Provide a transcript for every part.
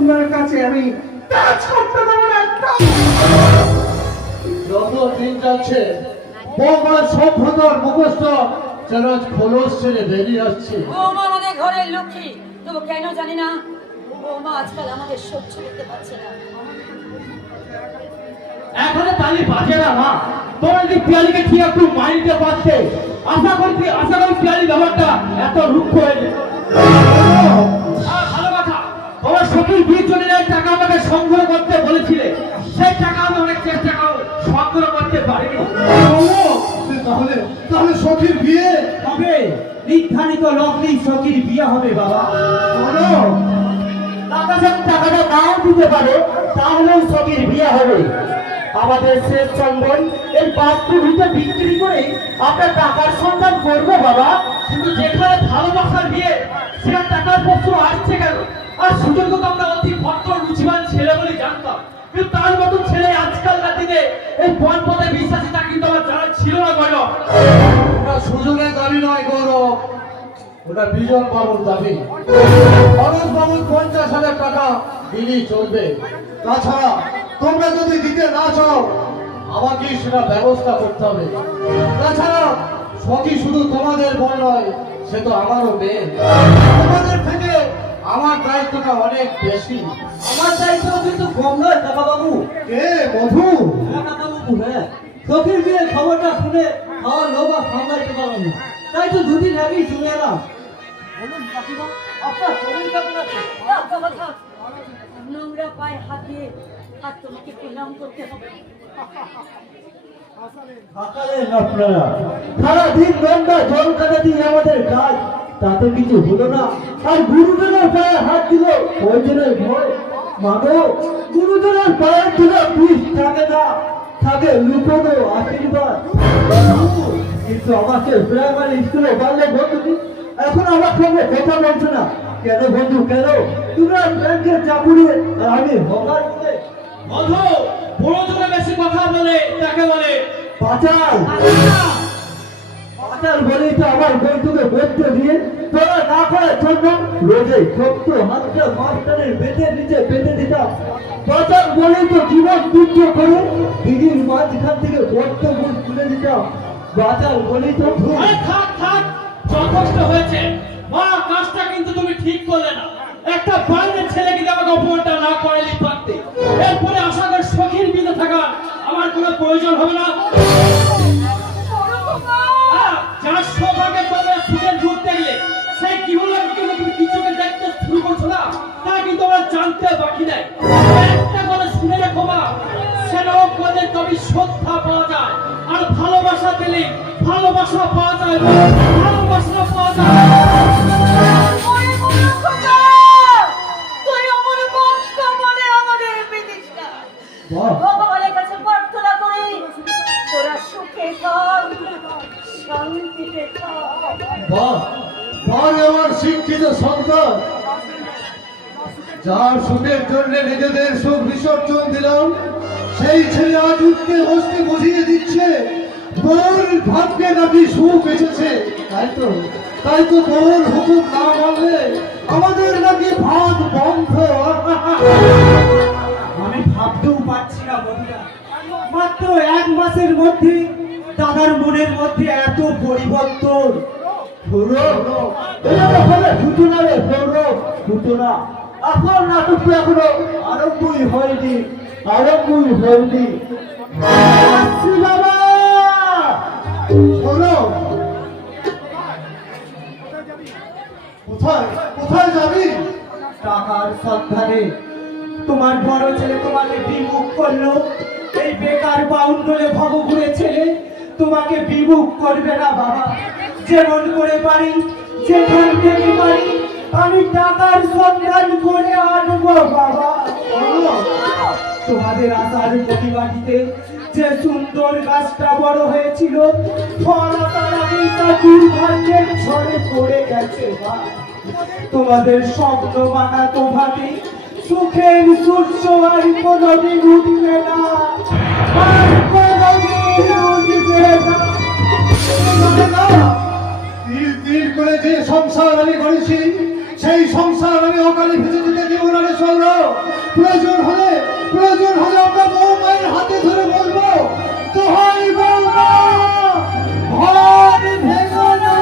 তোমার কাছে আমি তা ছাড়তে দেবো না একদম। যত দিন যাচ্ছে বৌমার সভ্যতার মুখস্থ যেন খোলস ছেড়ে বেরিয়ে আসছে। বৌমা আমাদের ঘরের লক্ষ্মী, তবু কেন জানি না বৌমা আজকাল আমাদের সহ্য করতে পারছে না। এখনো তালি বাজে না মা, তোমার যদি পিয়ালিকে ঠিক একটু মাইন্ডে পাচ্ছে, আশা করি পিয়ালি ব্যাপারটা এত রুক্ষ হয়ে যেত। ভালো কথা, তোমার সখীর বিয়ের জন্য যে টাকা আমাকে সংগ্রহ করতে বলেছিলে, সেই টাকা আমি অনেক চেষ্টা সংগ্রহ করতে পারিনি। তাহলে তাহলে সখীর বিয়ে হবে, নির্ধারিত লগ্নেই সখীর বিয়ে হবে বাবা। টাকাটা নাও দিতে পারে, তাহলেও সখীর বিয়ে হবে। আমাদের শেষ চন্দন এই বাস্তুভিটা বিক্রি করে আমরা টাকার সন্ধান করবো বাবা। কিন্তু যেখানে ভালোবাসার বিয়ে, সেখানে টাকার প্রশ্ন আসছে কেন? আর সুযোগ তো আমরা অতি ভদ্র রুচিবান ছেলে বলে জানতাম, কিন্তু তার মতন ছেলে আজকালকার দিনে এই পথে বিশ্বাসী তা কিন্তু আমার জানা ছিল না। গৌরব, ওটা সুজনের দাবি নয় গৌরব, ওটা বিজন বাবুর দাবি। খরচ বাবুর 50,000 টাকা দিলেই চলবে। তাছাড়া তোমরা যদি দিতে না চাও আমাকে সেটা ব্যবস্থা করতে হবে। তাছাড়া সখী শুধু তোমাদের বোন নয়, সে তো আমারও মেয়ে। তোমাদের থেকে আমার দায়িত্বটা অনেক বেশি। আমার দায়িত্ব কিন্তু কম নয় কাকা বাবু। কে মধু? হ্যাঁ কাকা বাবু, হ্যাঁ সখীর বিয়ের খবরটা শুনে খাওয়ার লোভা সামলাইতে পারলাম না, তাই তো দুদিন আগেই চলে এলাম। বলুন কাকিমা, আপনার শরীর কেমন আছে? নোংরা পায়ে হাত দিয়ে আর তোমাকে প্রণাম করতে হবে। আপনারা সারাদিন গঙ্গা জল কাটা দিয়ে আমাদের কাজ, তাতে কিছু হলো না। আর গুরুজনের পায়ে হাত দিল ওই জনের ভয়। মাগো, গুরুজনের পায়ে দিল বিষ থাকে না, থাকে লুকোনো আশীর্বাদ। কিন্তু আমাকে প্রাইমারি স্কুলে বাড়লে বন্ধু, এখন আমার সঙ্গে কথা বলছো না কেন বন্ধু? কেন তোমরা ব্যাংকের চাকুরি আর আমি হকার বলে? বন্ধু, বড় জোরে বেশি কথা বলে তাকে বলে পাচাল। পাচাল বলেই তো আমার বন্ধুকে বলতে দিয়ে তোরা না করার জন্য রোজে ছোট্ট হাতটা মাস্টারের বেঁধে নিচে বেঁধে দিতাম। পাচাল বলেই তো জীবন তুচ্ছ করে দিদির মাঝখান থেকে বড্ড মুখ তুলে দিতাম। পাচাল বলেই তো থাক থাক, যথেষ্ট হয়েছে মা, কাজটা কিন্তু তুমি ঠিক করলে না। একটা বাইরের ছেলে কিন্তু আমাকে অপমানটা না করাইলেই পারতে। এরপরে আশা করি সখীর বিয়ে থাকা আমার কোনো প্রয়োজন হবে না। যার সৌভাগ্যে তোমরা সুখের ঘুরতে গেলে সেই কি হলো কিন্তু তুমি কিছুকে দেখতে শুরু করছো না, তা কিন্তু আমরা জানতে বাকি নাই। একটা কথা শুনে রেখো মা, সেটাও পদে তবে শ্রদ্ধা পাওয়া যায়, আর ভালোবাসা পেলে ভালোবাসা পাওয়া যায়, ভালোবাসা পাওয়া যায়। ভগবানের কাছে প্রার্থনা করি তোরা সুখে থাক, শান্তিতে থাক। আমার শিক্ষিত সন্তান, যার সুখের জন্য নিজেদের সুখ বিসর্জন দিলাম, সেই ছেলে আজ উঠতে বসতে বুঝিয়ে দিচ্ছে তোর ভাগ্যে নাকি সুখ এসেছে। তাই তো বউর হুকুম না মানলে আমাদের নাকি ভাত বন্ধ। আমি ভাবতেও পারছি না বন্ধুরা, মাত্র 1 মাসের মধ্যে দাদার মনের মধ্যে এত পরিবর্তন। আপনার নাটক তো এখনো আরম্ভই হয়নি। বাবা শোনো, কোথায় কোথায় যাবি? টাকার সন্ধানে তোমার বড় ছেলে তোমাকে বিমুখ করলো। এই বেকার বাউন্ডলে ভবঘুরে ছেলে তোমাকে বিমুখ করবে না বাবা। যেমন করে পারি, যেখান থেকে পারি আমি টাকার সন্ধান করে আনবো বাবা। তোমাদের আশার প্রতিবাদীতে যে সুন্দর গাছটা বড় হয়েছিল, ফল তার আগেই তা দুর্ভাগ্যের ঝড়ে পড়ে গেছে মা। তোমাদের স্বপ্ন বানাতো ভাবি সুখের সূর্য আর কোনদিন উঠবে না, আর কোনদিন উঠবে না। তিল তিল করে যে সংসার আমি করেছি, সেই সংসার আমি অকালে ভেসে যেতে দেব না রে সৌর। প্রয়োজন হলে আমরা বৌমায়ের হাতে ধরে বলবো, দোহাই বৌমা, ঘর ভেঙো না।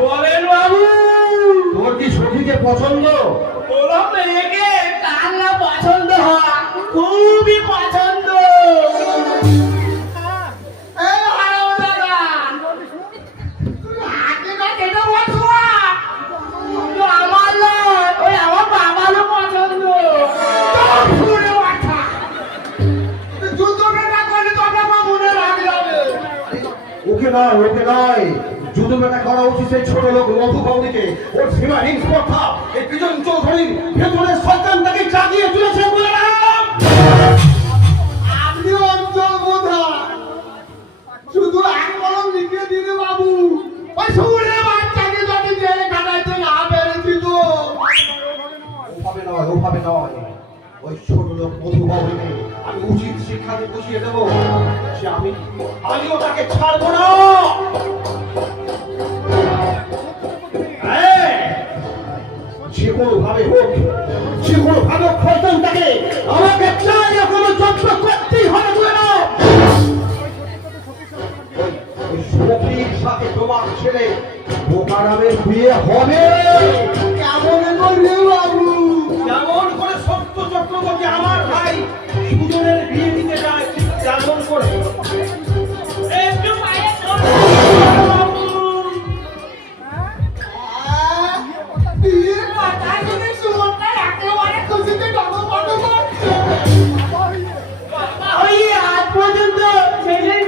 বলেন বাবু, তোর কি সখীকে পছন্দ? ওরা মেয়েকে কার না পছন্দ হয়, খুবই পছন্দ। আমার নয়, ওই আমার বাবারও পছন্দ। ওকে নয়, যুদ্ধ মেটা করা উচিত সেই ছোট লোক মধু বাবুকে। ওর সীমাহীন স্পর্ধা এই বিজন চৌধুরীর ভেতরের সন্তানটাকে জাগিয়ে তুলেছে বললাম। আপনি অঞ্চল বোধা শুধু এক কলম লিখে দিলে বাবু, ওই সুরে বাচ্চাকে যদি জেলে কাটাইতে না পেরেছি তো। ওভাবে নয়, ওই ছোট লোক মধু বাবুকে আমি উচিত শিক্ষা দিয়ে বুঝিয়ে দেবো যে আমিও তাকে ছাড়বো না। যে কোনো ভাবে হোক, যে কোনো ভাবে সন্তানটাকে আমাকে চাই কোনো যত্ন করতেই হবে বললাম। ওই সখীর সাথে তোমার ছেলে বোকারামের বিয়ে হবে। কেমন করবে বাবু? যেমন করে সত্য চক্রবর্তী আমার ভাই সুজনের বিয়ে দিতে যায়, তেমন করে একটু পায়ে ধরো। বিয়ের কথা শুনে সুমনটা একেবারে খুশিতে ডগমগ করছে। ওই আজ পর্যন্ত ছেলের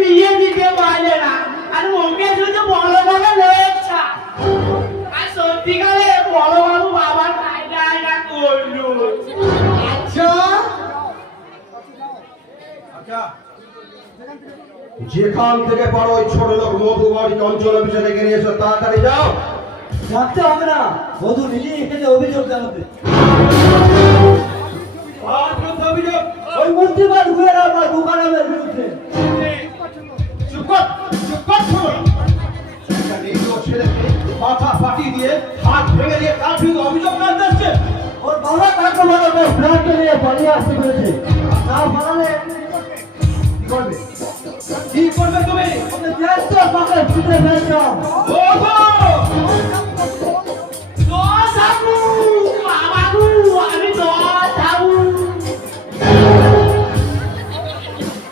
যেখান থেকে পারো ওই ছোট লোক মধুবাড়ি অঞ্চল অফিসে ডেকে নিয়ে এসো, তাড়াতাড়ি যাও। ডাকতে হবে না, মধু নিজেই এখানে অভিযোগ জানাবে। আর বিরুদ্ধে অভিযোগ? ওই মূর্তিমান ঘুরে আমার দোকানের বিরুদ্ধে। চুপ কর, চুপ কর, শোনো। একটা নিরীহ ছেলেকে মাথা ফাটিয়ে দিয়ে হাত ভেঙে দিয়ে তার বিরুদ্ধে অভিযোগ আনতে আসছে। ওর বাবা কাকে বলবে ফ্ল্যাট নিয়ে পালিয়ে আসতে পেরেছে, না পালালে কি করবে? কি করবে তুমি? ওকে দেখতে পাকে ছুটে ফেলতাম। ওগো!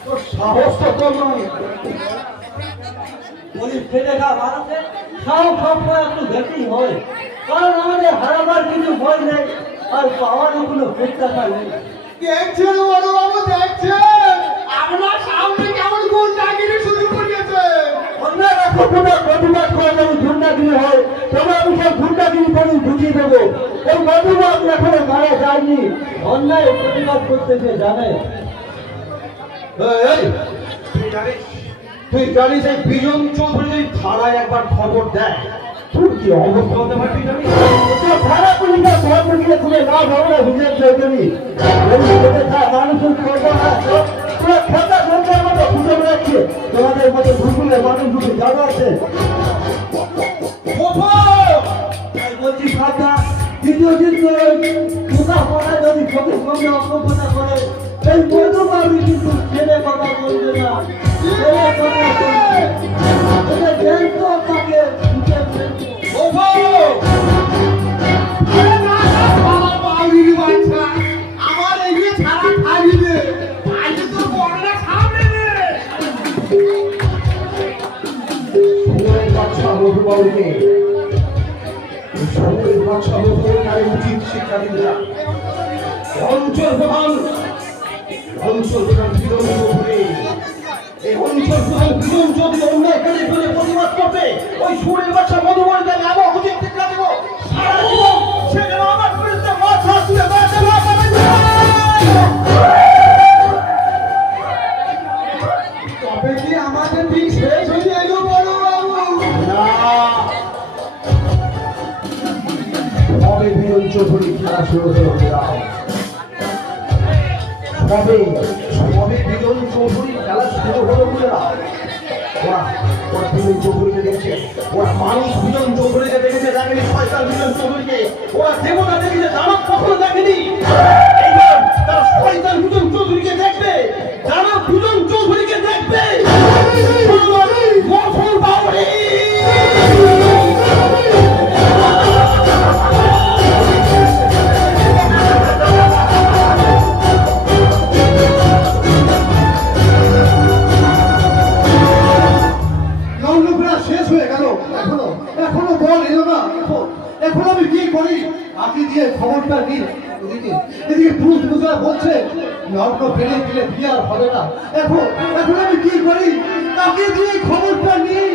তোর সাহস তো কম নয়। গরিব খেটে খা মানুষের খাও খাও করে একটু বেশি হয়, কারণ আমাদের হারাবার কিছু ভয় নেই আর পাওয়ারও কোনো প্রত্যাশা নেই। দেখছেন বড়বাবু, দেখছেন আপনার সামনে কেমন গুন্ডাগিরি শুরু করিয়েছে। অন্যরা কতটা প্রতিবাদ করে যদি গুন্ডাগিরি হয়, তবে আমি সব গুন্ডাগিরি করে বুঝিয়ে দেবো। এই মধুবাদ এখনো মারা যায়নি, অন্যায় প্রতিবাদ করতে যে জানে। এই, তুই জানিস এই বিজন চৌধুরী যদি থানায় একবার খবর দেয় তোর কি অবস্থা হতে পারে তুই জানিস? খারাপ পুলিশের ভয় দেখিয়ে তুলে না ভাবনা বিজয় চৌধুরী মানুষের পুরো খেতা সরকার মতো খুঁজে বেড়াচ্ছে। তোমাদের মতো ঘুরগুলে মানুষগুলো জানা আছে। তাই বলছি খাতা দ্বিতীয় দিন করে কোথা পড়া যদি চোখের সঙ্গে অকল্পনা করে এই মধুবাবু কিন্তু ছেলে কথা বলবে না, ছেলে কথা বলবে। এটা জানতো তাকে বুঝে ফেলবো। আমার এগিয়ে ছাড়া খাইবি রে, আজকে তোর বড়টা সামনে রে। সোনার বাচ্চা মধুবাবুকে, সোনার বাচ্চা মধুবাবুকে উচিত শিক্ষা দিতে যা। অঞ্চল প্রধান বিজন চৌধুরী, এই অঞ্চল প্রধান বিজন চৌধুরী অন্যায় কাজে করে প্রতিবাদ করবে। ওই সুরের বাচ্চা মধুবাবুকে আমি আবার উচিত শিক্ষা দেব। সারা জীবন সে যেন আমার বিরুদ্ধে মাথা তুলে বেড়াতে না পারে। তবে কি আমাদের দিন শেষ হয়ে এলো বড়বাবু? না, তবে বিজন চৌধুরী খেলা শুরু হলো। সবে বিজন চৌধুরী খেলা শুরু হলো বলে ওরা বিজন চৌধুরীকে দেখছে, ওরা মানুষ বিজন চৌধুরীকে দেখেছে, দেখেনি শয়তান বিজন চৌধুরীকে, ওরা দেবতা দেখেছে, দানব কখনো দেখেনি। এইবার তারা শয়তান বিজন চৌধুরীকে দেখবে, দানব বিজন চৌধুরীকে দেখবে। মফল বাউরি শেষ হয়ে গেল, এখনো বল এলো না। এখন আমি কি করি? আঁকি দিয়ে খবরটা নিই। এদিকে পুলিশ বুঝা বলছে লগ্ন বেরিয়ে দিলে বিয়ে আর হবে না। এখন আমি কি করি? আঁকি দিয়ে খবরটা নিই।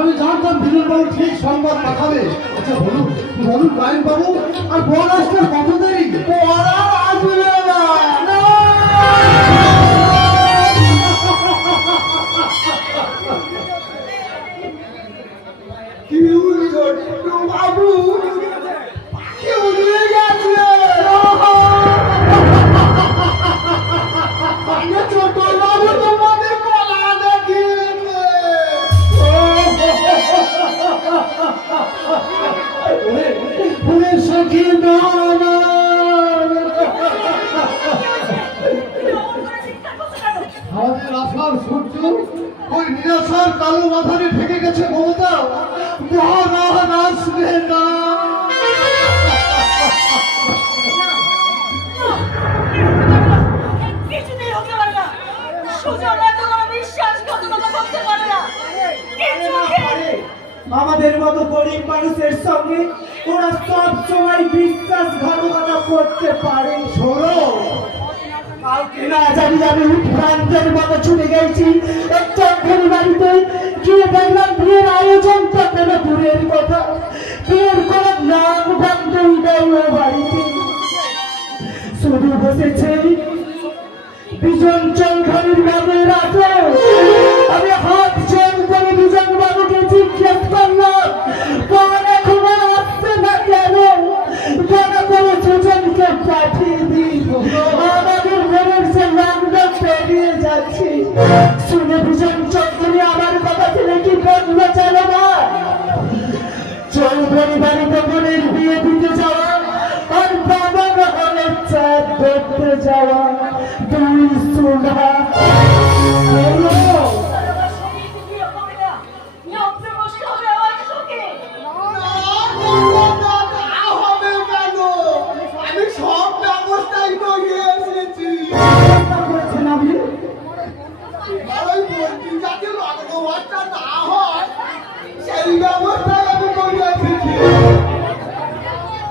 আমি জানতাম বিজন বাবু ঠিক সংবাদ পাঠাবে। আচ্ছা বলুন গায়ন বাবু, আর বল আসতে কত দেরি? আসবে না। বাবু উড়ে গেছে। ছোট বাবু তোমাদের কলা দেখিয়েছে। ফুলের সখী আমাদের আশার সূর্য ওই নিরাশার কালো মাথারে ঢেকে গেছে মমতা। মহারাজ আসবে না। কিছুতেই হতে পারে না। সুজন এত বড় বিশ্বাসঘাতকতা করতে পারে না। আমাদের মতো গরিব মানুষের সঙ্গে ওরা সব সময় বিশ্বাসঘাতকতা করতে পারে। শোনো, কালকে না জানি আমি উৎভ্রান্তের মতো ছুটে গেছি একজন বাড়িতে গিয়ে দেখলাম বিয়ের আয়োজন করতে না, দূরের কথা বিয়ের শান্তই নাই ও বাড়িতে, শুধু বসেছে বিজন চৌধুরীর নামের রাতে। আমি হাত জোর করে বিজন বাবুকে জিজ্ঞেস করলাম, তোমার এখনো আসছে না কেন? দয়া করে সুজনকে পাঠিয়ে দিন, আমাদের ঘরের সে লগ্ন পেরিয়ে যাচ্ছে। শুনে বিজন চৌধুরী আমার কথা ছেলে কি বললো চলো না, চৌধুরী বাড়িতে বোনের বিয়ে দিতে যাওয়া আর বাবা হলে চাঁদ দেখতে যাওয়া, দুই সুধা আমি সব ব্যবস্থাই করে এসেছি। করেছেন আপনি? ওই বলছি যাতে লগ্নবাসটা না হয় সেই ব্যবস্থাই আমি করে এসেছি।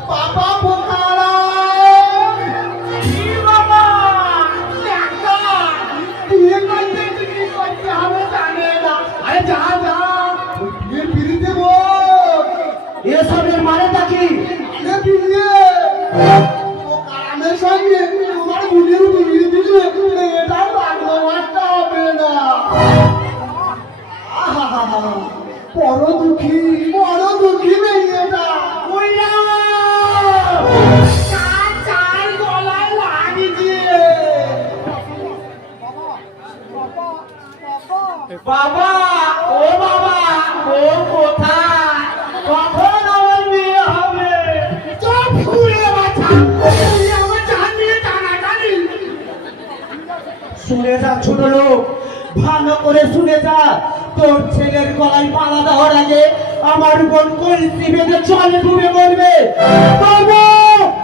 বাবা বোকারা বাবা বিয়ে করতে কি করতে হবে জানে না। আরে যা যা বিয়ে ফিরে দেবো। এসবের মানেটা কি? কারামের সঙ্গে তোমার বুঝিয়ে বুঝিয়ে দিলে এটা লগ্নবাসটা হবে না। বড় দুঃখী নেই এটা। চার গলায় লাগিয়ে বাবা, ও বাবা, ও কোথায়? কখন আমার বিয়ে হবে? চপ ঘুরে বাছা আমার জান নিয়ে টানাটানি। শুনে যা ছোট লোক, ভালো করে শুনে যা। তোর ছেলের গলায় মালা দেওয়ার আগে আমার বোন কলসি বেঁধে জলে ডুবে মরবে। বাবা,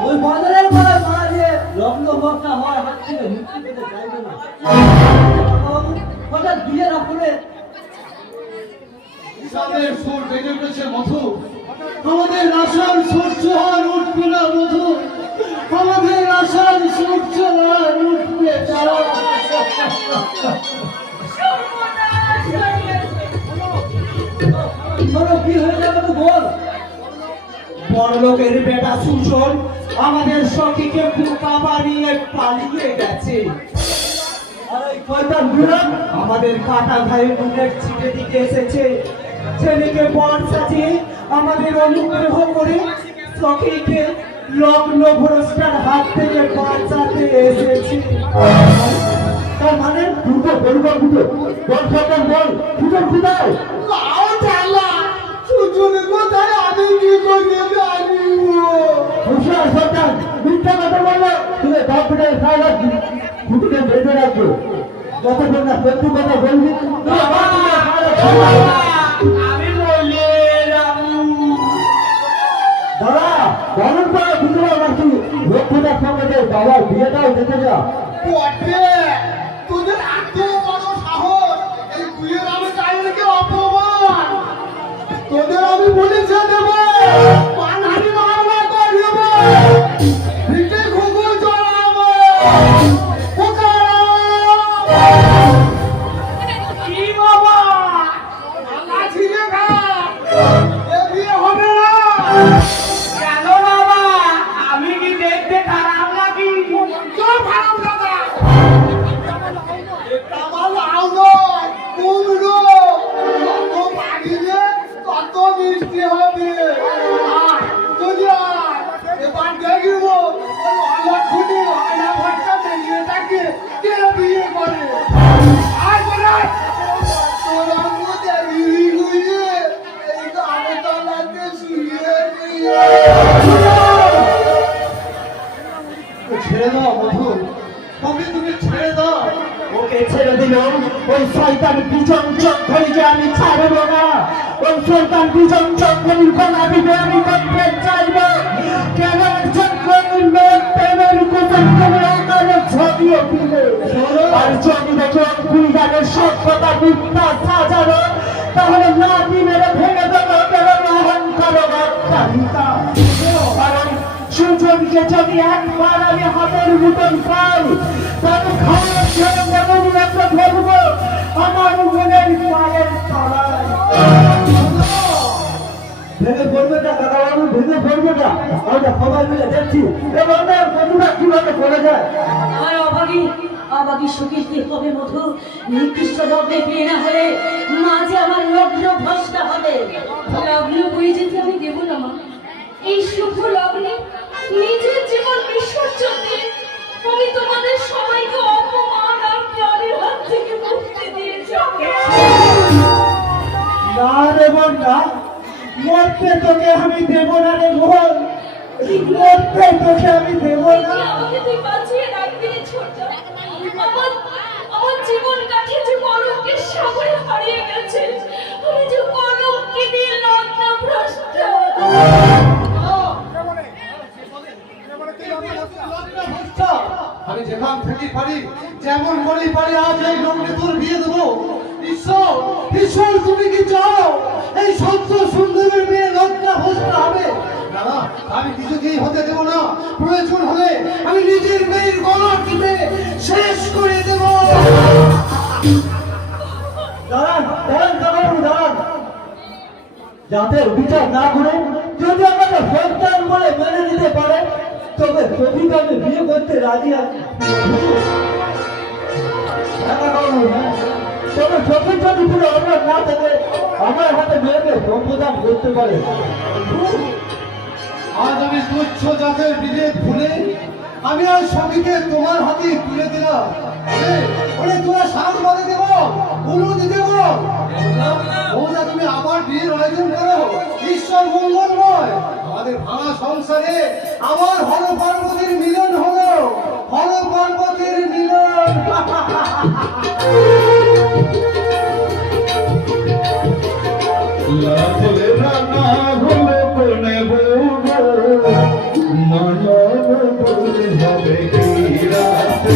ওই বাজারের গলায় মালা দিয়ে লগ্ন বক্তা হয় হাত থেকে মুক্তি পেতে চাইবে না। হঠাৎ বিয়ে না করে ইসাদের সুর বেজে উঠেছে মধু, আমাদের আশার সূর্য আর উঠবে না মধু, আমাদের আশার সূর্য আর উঠবে যারা। কি হয়ে যাবে তো বল। বড় লোকের বেটা সুজন আমাদের সখীকে বোকা বানিয়ে পালিয়ে গেছে। আর এই শয়তান বুড়া আমাদের কাটা ভাই বোনের ছিটে দিতে এসেছে। ছেলেকে বর সাজিয়ে আমাদের অনুগ্রহ করে সখীকে লগ্ন ভ্রষ্টার হাত থেকে বাঁচাতে এসেছে। তার মানে দুটো বলবো দুটো বল শয়তান বল দুটো কোথায়? লাও ঠালা সুজনে কোথায় আমি কি করে জানিব। হুশিয়ার শয়তান, মিথ্যা কথা বললে তুমি বাপরে খাওয়া দুটোকে বেঁধে রাখবো। যতক্ষণ না সত্যি কথা বলবি আমি বলি দাদা বলুন তো দুটো নাকি লক্ষ্যটার সঙ্গে যে বাবার বিয়েটাও দেখে যা। বটে তোদের এত বড় সাহস, এই বিয়ের নামে চাই নাকি অপমান। তোদের আমি বলেছে দেব পানহারি মামলা করব, ভিটে ঘুঘু চড়াবো। কি বাবা আল্লাহ ছিনে খা, এ বিয়ে হবে না। কেন বাবা, আমি কি দেখতে খারাপ নাকি? চল ভাড়াও দাদা, এটা আমার লাউ নয় কুমড়ো, যত পাঠিয়ে তত মিষ্টি হবে। আর যদি এবার দেখব অলক্ষণী হয়না ভট্টা মেয়েটাকে কে বিয়ে করে। আয় বেড়ায় তোর মধ্যে ঘুরিয়ে এই গানে তলাতে শুয়ে নিয়ে ছেড়ে দাও মধু, ওকে তুমি ছেড়ে দাও। ওকে ছেড়ে দিল, ওই শয়তান বিজন চক্রীকে আমি ছাড়বো না। ওই শয়তান বিজন চক্রীর গলা দিবে আমি করতে চাইব। কেন একজন গরিব লোক প্রেমের কুসুম করে আকারে ঝাঁপিয়ে দিলে। আর যদি দেখো কুড়িদানের সভ্যতা মিথ্যা সাজানো, তাহলে লাঠি মেরে ভেঙে দেবো কেবল অহংকার বার্তালিকা। কারণ সুজনকে যদি একবার আমি হাতের মতন পাই, তবে খাওয়ার জন্য মনে একটা ধরবো আমার মনের পায়ের তলায়। ভেঙে পড়বে না কাকা বাবু, ভেঙে পড়বে না। আমরা সবাই মিলে দেখছি এবার কতটা কিভাবে করা যায়। আমার অভাগী সুখী কি হবে মধু? নির্দিষ্ট লগ্নে বিয়ে না হলে মাঝে আমার লগ্ন ভ্রষ্ট হবে। লগ্ন বয়ে যেতে আমি দেব না মা। এই শুভ লগ্নে নিজের জীবন বিসর্জন দিয়ে আমি তোমাদের সবাইকে অপমান আর প্রাণের হাত থেকে মুক্তি দিয়েছি। না রে বোন না, মরতে তোকে আমি দেব না রে বোন, মরতে তোকে আমি দেব না। আমাকে তুই বাঁচিয়ে রাখবি ছোট। আমার জীবন কাঠিয়ে যে কলঙ্কের সাগরে হারিয়ে গেছে, আমি যে কলঙ্কে দিয়ে লগ্ন ভ্রষ্ট। আমি যেখান থেকে পারি যেমন করেই পারি আজ এই লগ্নে তোর বিয়ে দেবো। ঈশ্বর ঈশ্বর তুমি কি চাও এই সত্য সুন্দরের মেয়ে লগ্ন ভ্রষ্ট হবে? না না, আমি কিছুতেই হতে দেব না। প্রয়োজন হলে আমি নিজের মেয়ের গলা টিপে শেষ করে দেব। দাঁড়ান দাঁড়ান কাকা বাবু দাঁড়ান। যাদের বিচার না করে যদি আমাকে সন্তান বলে মেনে নিতে পারে তবে কবিকে আমি বিয়ে করতে রাজি আছি। কাকা বাবু, তবে চোখের যদি পুরো অভাব না থাকে আমার হাতে মেয়েকে সম্বোধন করতে পারে। আজ আমি তুচ্ছ জাতের বিবেক ভুলে আমি আজ সবইকে তোমার হাতে তুলে দিলাম। ওরে তোমার সাজ বাঁধে দেব, উলুদি দেব। ওটা তুমি আবার বিয়ের আয়োজন করো। ঈশ্বর মঙ্গলময় আমাদের ভাঙা সংসারে আবার হর পার্বতীর মিলন হলো। হর পার্বতীর মিলন। লাগলে রানা হলে কোনে বউগো, নয়ন বলে হবে কি রাতে,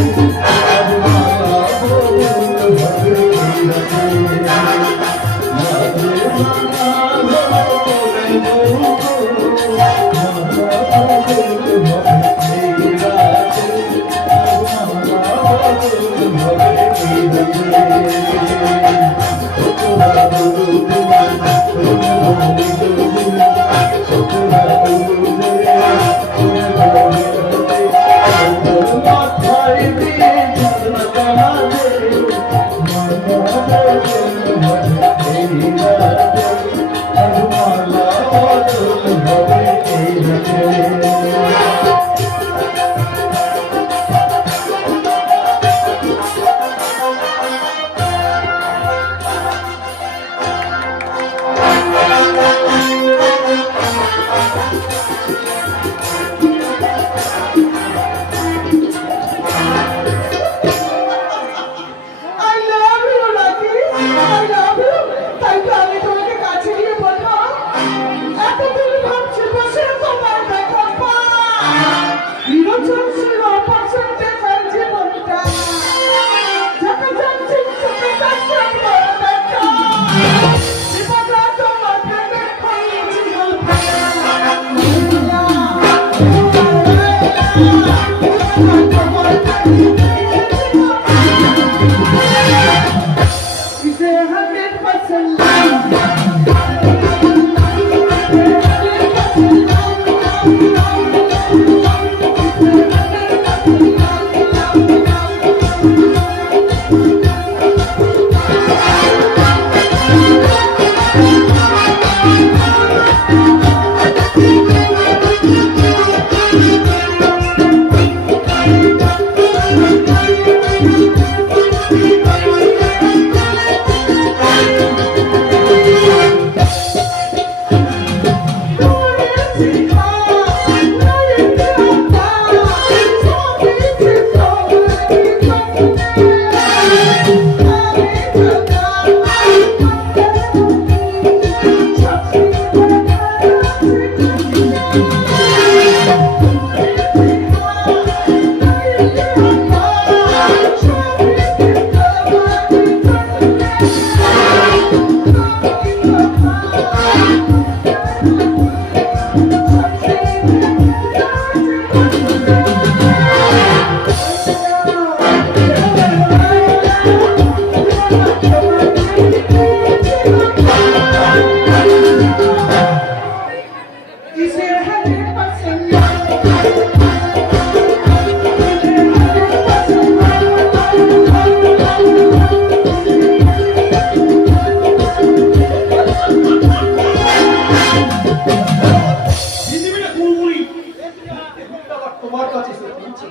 আজ মালা বলে হবে কি রাতে। লাগলে রানা হলে কোনে বউগো, নয়ন বলে হবে কি রাতে, আজ মালা বলে হবে কি রাতে।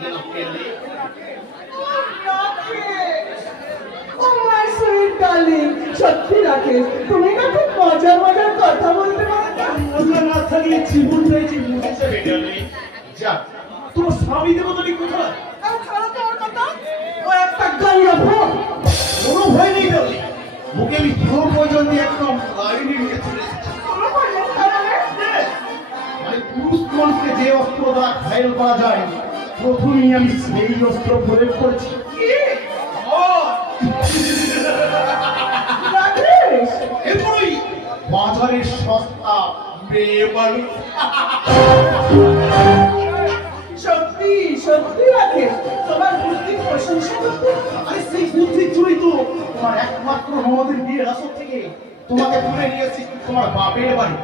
জনাব পেলে। সত্যি রাকেশ, তুমি না খুব মজার মজার কথা বলতে পারো না? মজা না থাকলে জীবন পেয়েছি বুঝেছে পেলে। যাক, তোমার স্বামী দেবতাটি কোথায়? ও একটা গাইয়া ভোগ। কোনো ভয় নেই পেলে। ওকে আমি পুরো প্রয়োজন দিয়ে একদম লাইনে নিয়ে চলে এসেছি। মানে পুরুষ মানুষকে যে অস্ত্র দ্বারা ঘায়ল করা যায়, প্রথমেই আমি সেই অস্ত্র প্রয়োগ করেছি। রাকেশ, এরপরই বাজারের সস্তা মেয়ে মানুষ। সত্যি সত্যি রাকেশ, তোমার বুদ্ধির প্রশংসা করতে। আরে সেই বুদ্ধির জন্যই তো তোমার একমাত্র আমাদের বিয়ের আসর থেকে তোমাকে তুলে নিয়েছি তোমার বাপের বাড়ি।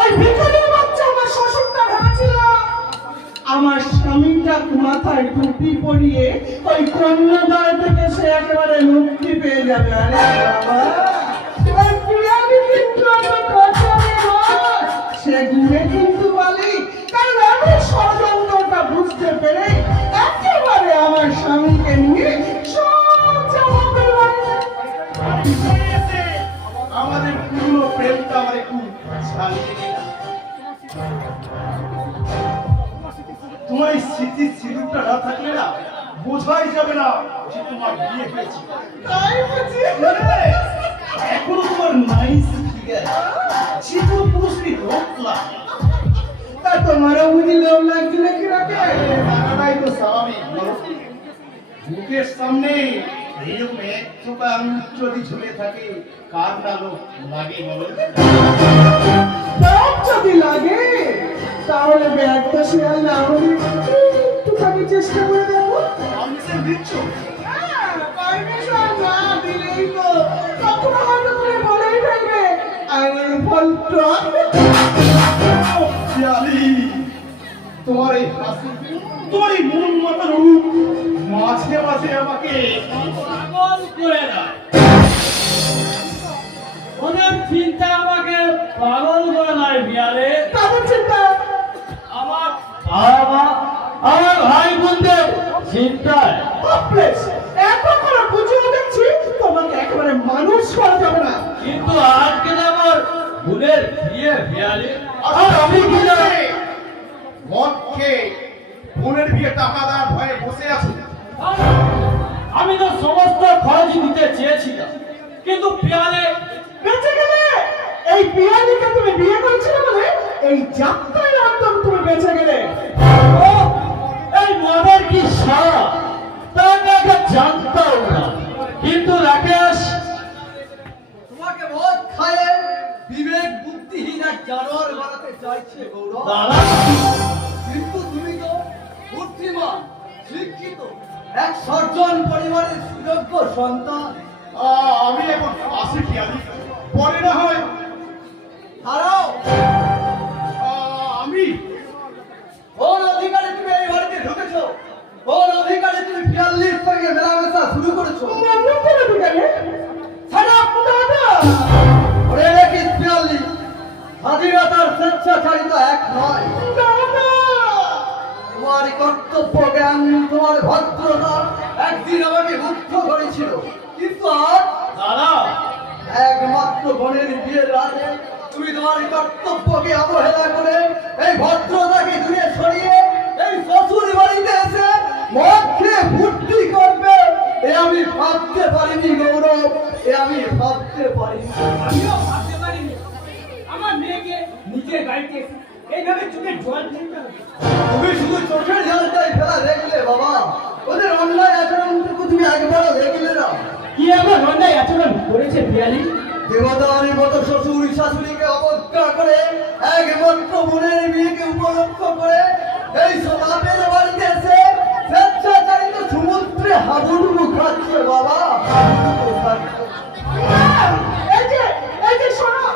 ওই ভিখারির বাচ্চা আমার শ্বশুরটা ভেবেছিল আমার স্বামীটা মাথায় টুপি পরিয়ে ওই কন্যাদার থেকে সে একেবারে মুক্তি পেয়ে যাবে। আরে বাবা, ওই পিয়ালি কিন্তু আমার পছন্দের নয়। সে ঘুরে কিন্তু বলি, কারণ আমি ষড়যন্ত্রটা বুঝতে পেরে একেবারে আমার স্বামীকে নিয়ে সোজা বাপের বাড়িতে। আমাদের পুরো প্রেমটা আমার একটু ছাড়িয়ে দিন। তোমার এই স্মৃতির সিঁদুরটা না থাকলে না বোঝাই যাবে না যে তোমার বিয়ে হয়েছে। তাই বুঝি? এখনো তোমার নাইস ফিগার, সিঁদুর পুরুষের রোগ লাগে। তা তোমারও বুঝি লোভ লাগছে নাকি রাকেশ? টাকাটাই তো স্বাভাবিক বলো। মুখের সামনে এরকম এক চোখা আঙুল যদি ঝুলে থাকে, কার না লোক লাগে বলো? সব যদি লাগে তাহলে ব্যাগটা শেয়াল না হলে একটুখানি চেষ্টা করে দেখো। পারমিশন দিচ্ছ? পারমিশন না দিলেই তো কখনো হয়তো তুমি বলেই ফেলবে আরে ফলটা। পিয়ালি, তোমার এই হাসি, তোমার এই মন মাতার রূপ মাঝে মাঝে আমাকে পাগল করে দেয়। ওদের চিন্তা আমাকে পাগল করে নাই বিয়ালে। তাদের চিন্তা আমার আমার ভাই বোনদের চিন্তায় হপলেস। এখন করে বুঝিয়ে দেখছি তোমাকে একেবারে মানুষ করা যাবে না। কিন্তু আজকে যে আমার বোনের বিয়ে বিয়ালে, আর আমি কি জানি মদ খেয়ে বোনের বিয়ে টাকা দেওয়ার ভয়ে বসে আছি। আমি তো সমস্ত খরচ দিতে চেয়েছিলাম, কিন্তু বিয়ালে বেঁচে গেলে। এই পিয়ালিকে তুমি বিয়ে করেছিলে বলে এই যাত্রায় অন্তত তুমি বেঁচে গেলে। ও এই মদের কি সারা তা নাকি জানতাম না। কিন্তু রাকেশ, তোমাকে মদ খায়ে বিবেক বুদ্ধিহীন এক জানোয়ার বানাতে চাইছে গৌরব। দাদা কিন্তু তুমি তো বুদ্ধিমান, শিক্ষিত, এক সজ্জন পরিবারের সুযোগ্য সন্তান। আমি এখন আসি পিয়ালি, পরে না হয় হারাও আমি কোন অধিকারে তুমি এই বাড়িতে ঢুকেছো? কোন অধিকারে তুমি পিয়াল্লির সঙ্গে মেলামেশা শুরু করেছো? মন্দির করে ঢুকালে ছাড়া দাদা ওরে দেখিস পিয়াল্লি, স্বাধীনতার স্বেচ্ছাচারিতা এক নয়। দাদা তোমার কর্তব্য জ্ঞান, তোমার ভদ্রতা একদিন আমাকে মুগ্ধ করেছিল, কিন্তু আজ দাদা একমাত্র বোনের বিয়ের রাতে তুমি তোমার কর্তব্যকে অবহেলা করে এই ভদ্রতাকে দূরে সরিয়ে এই শ্বশুর বাড়িতে এসে মদ খেয়ে ফুর্তি করবে, এ আমি ভাবতে পারিনি গৌরব, এ আমি ভাবতে পারিনি। আমিও ভাবতে পারিনি আমার মেয়েকে নিজের বাড়িতে এইভাবে চোখে জল ফেলতে হবে। তুমি শুধু চোখের জলটাই ফেলা দেখলে বাবা, ওদের অন্যায় আচরণটুকু তুমি একবারও দেখলে না। কি আমার অন্যায় আচরণ করেছে বিয়ালি? দেবতারই মতো শ্বশুর শাশুড়িকে অবজ্ঞা করে একমাত্র বোনের বিয়েকে উপলক্ষ করে এই সমাজের বাড়িতে এসে স্বেচ্ছাচারিত সমুদ্রে হাবুডুবু খাচ্ছে বাবা, হাবুডুবু খাচ্ছে। এই যে শোনো,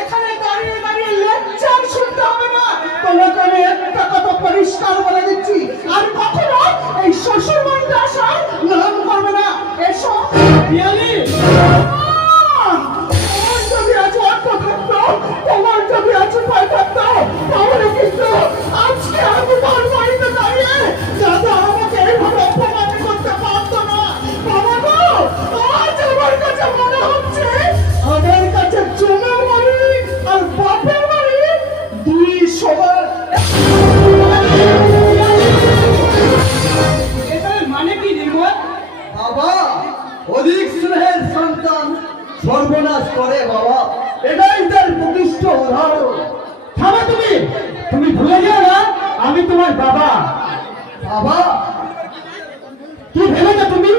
এখানে দাঁড়িয়ে দাঁড়িয়ে লেকচার শুনতে হবে না। তোমাকে আমি একটা কথা পরিষ্কার বলে দিচ্ছি, আর কখনো এই শ্বশুর বাড়িতে আসার নাম করবে না। এসো বিয়ালি তোমার যদি আজ অর্থ থাকতো, তোমার যদি আজ উপায় থাকতো, তাহলে কিন্তু আজকে তুমি তুমি ভুলে যাও না আমি তোমার বাবা। বাবা, কি ভেবেছো তুমি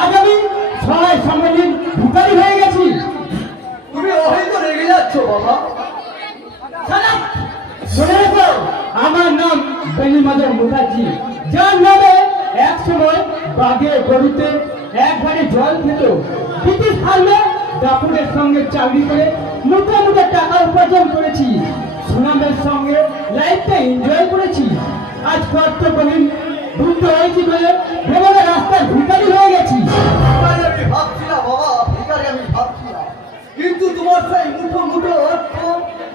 আজ আমি সবাই সম্মানীয় ভিখারি হয়ে গেছি? তুমি হয়তো রেগে যাচ্ছ বাবা। মনে রেখো আমার নাম বেণীমাধব মুখার্জি, যার নামে এক সময় বাঘে গরুতে একবারে জল খেত। ব্রিটিশ ফার্মে দাপুরের সঙ্গে চাকরি করে মোটা মোটা টাকা উপার্জন করেছি, সুনামের সঙ্গে লাইফটা এনজয় করেছি। আজ কর্তব্যহীন বুদ্ধ হয়েছি বলে ভেবে রাস্তার ভিখারি হয়ে গেছি। ভিখারি আমি ভাবছি না বাবা, ভিখারি আমি ভাবছি না, কিন্তু তোমার সেই মুঠো মুঠো অর্থ,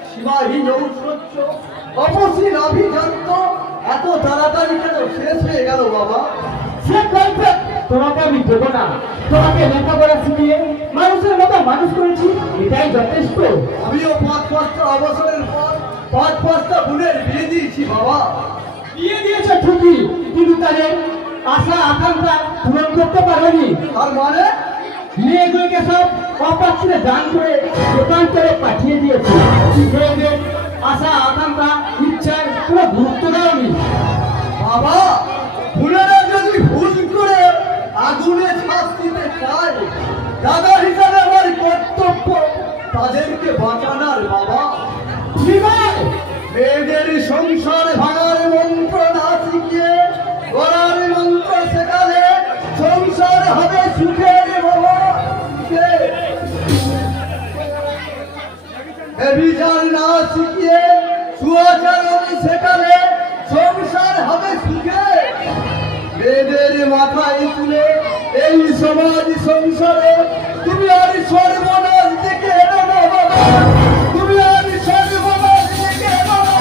সীমাহীন ঔষধ, অপসীন অভিজাত্য এত তাড়াতাড়ি কেন শেষ হয়ে গেল বাবা? সে কনসেপ্ট তোমাকে আমি দেবো না। তোমাকে লেখাপড়া শিখিয়ে মানুষের মতো মানুষ করেছি, এটাই যথেষ্ট। আমিও 5-5টা অবসরের পর 5-5টা বোনের বিয়ে দিয়েছি বাবা। বিয়ে দিয়েছে ঠিকই, কিন্তু তাদের আশা আকাঙ্ক্ষা পূরণ করতে পারোনি। তার মানে মেয়েগুলোকে সব অপাত্রে দান করে দোকান্তরে পাঠিয়ে দিয়েছে। মেয়েদের আশা আকাঙ্ক্ষা ইচ্ছার কোনো গুরুত্ব দাওনি। বাবা, বোনেরা যদি ভুল করে আগুনে ছাপ দিতে চায়, দাদা হিসাবে আমার কর্তব্য তাদেরকে বাঁচানোর বাবা। ঠিক আছে, মেয়েদের সংসার ভাঙার মন্ত্র না শিখিয়ে করার মন্ত্র শেখালে সংসার হবে সুখের বাবা। বিচার না শিখিয়ে সুআচরণ শেখালে সংসার হবে সুখে। মেয়েদের মাথায় তুলে এই সমাজ সংসারে তুমি আর সর্বনাশ দেখে এলো না বাবা, তুমি আর সর্বনাশ দেখে এলো না,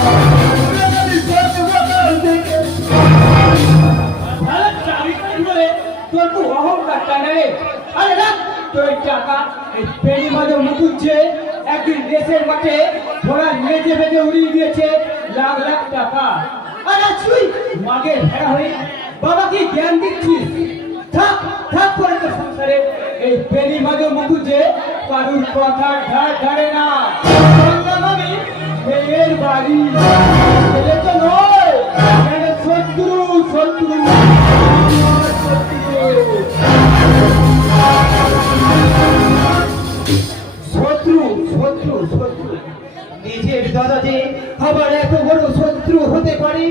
তুমি আর সর্বনাশ দেখে। ভারত চাবিকার বলে তোর তো অহংকারটা নেই। আরে না, তোর টাকা এই বেণীমাধব মুখুজ্জে একদিন দেশের মাঠে ঘোড়ার মেজে বেঁধে উড়িয়ে দিয়েছে লাখ লাখ টাকা। আর আজ তুই মাগের ভেড়া হয়ে বাবাকে জ্ঞান দিচ্ছিস। থাক থাক করে তো সংসারে এই বেণীমাধব মুখুজ্জে কারুর কথার ধার ধারে না। বললাম আমি মেয়ের বাড়ি, ছেলে তো নয়, এটা শত্রু শত্রু শত্রু শত্রু শত্রু নিজের দাদা যে আবার এত বড় শত্রু হতে পারে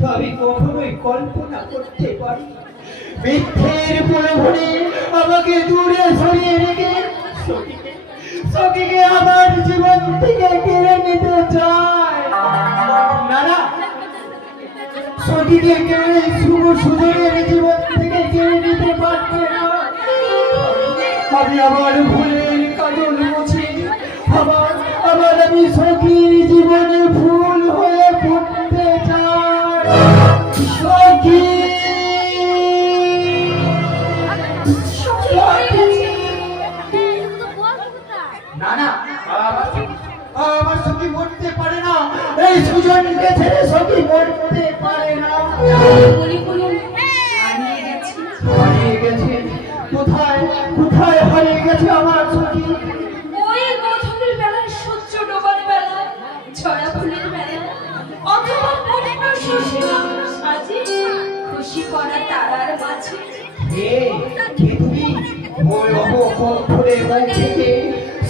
তা আমি কখনোই কল্পনা করতে পারি। মিথ্যের প্রলোভনে আমাকে দূরে সরিয়ে রেখে সখীকে আমার জীবন থেকে কেড়ে নিতে চায়। না না, সখীকে কেড়ে শুভ সুযোগের জীবন থেকে কেড়ে নিতে পারবে না। আমি আমার ভুলের কাজল মুছি, আবার আমি সখীর জীবনে ফুল হয়ে ফুটতে চাই। সখী না না, আমার সখী মরতে পারে না, এই সুজনকে ছেড়ে সখী মরতে পারে না। বলি বলুন, হারিয়ে গেছি। হারিয়ে গেছে কোথায়, কোথায় হারিয়ে গেছে আমার সখী? ওই গোধূলির বেলায় সূর্য ডোবার বেলায়, ছড়া ফুলের বেলায়, অথবা পূর্ণ শিশির সাজে খুশি করা তারার মাঝে। কে তুমি? ওই অবকণ্ঠরে মুখ থেকে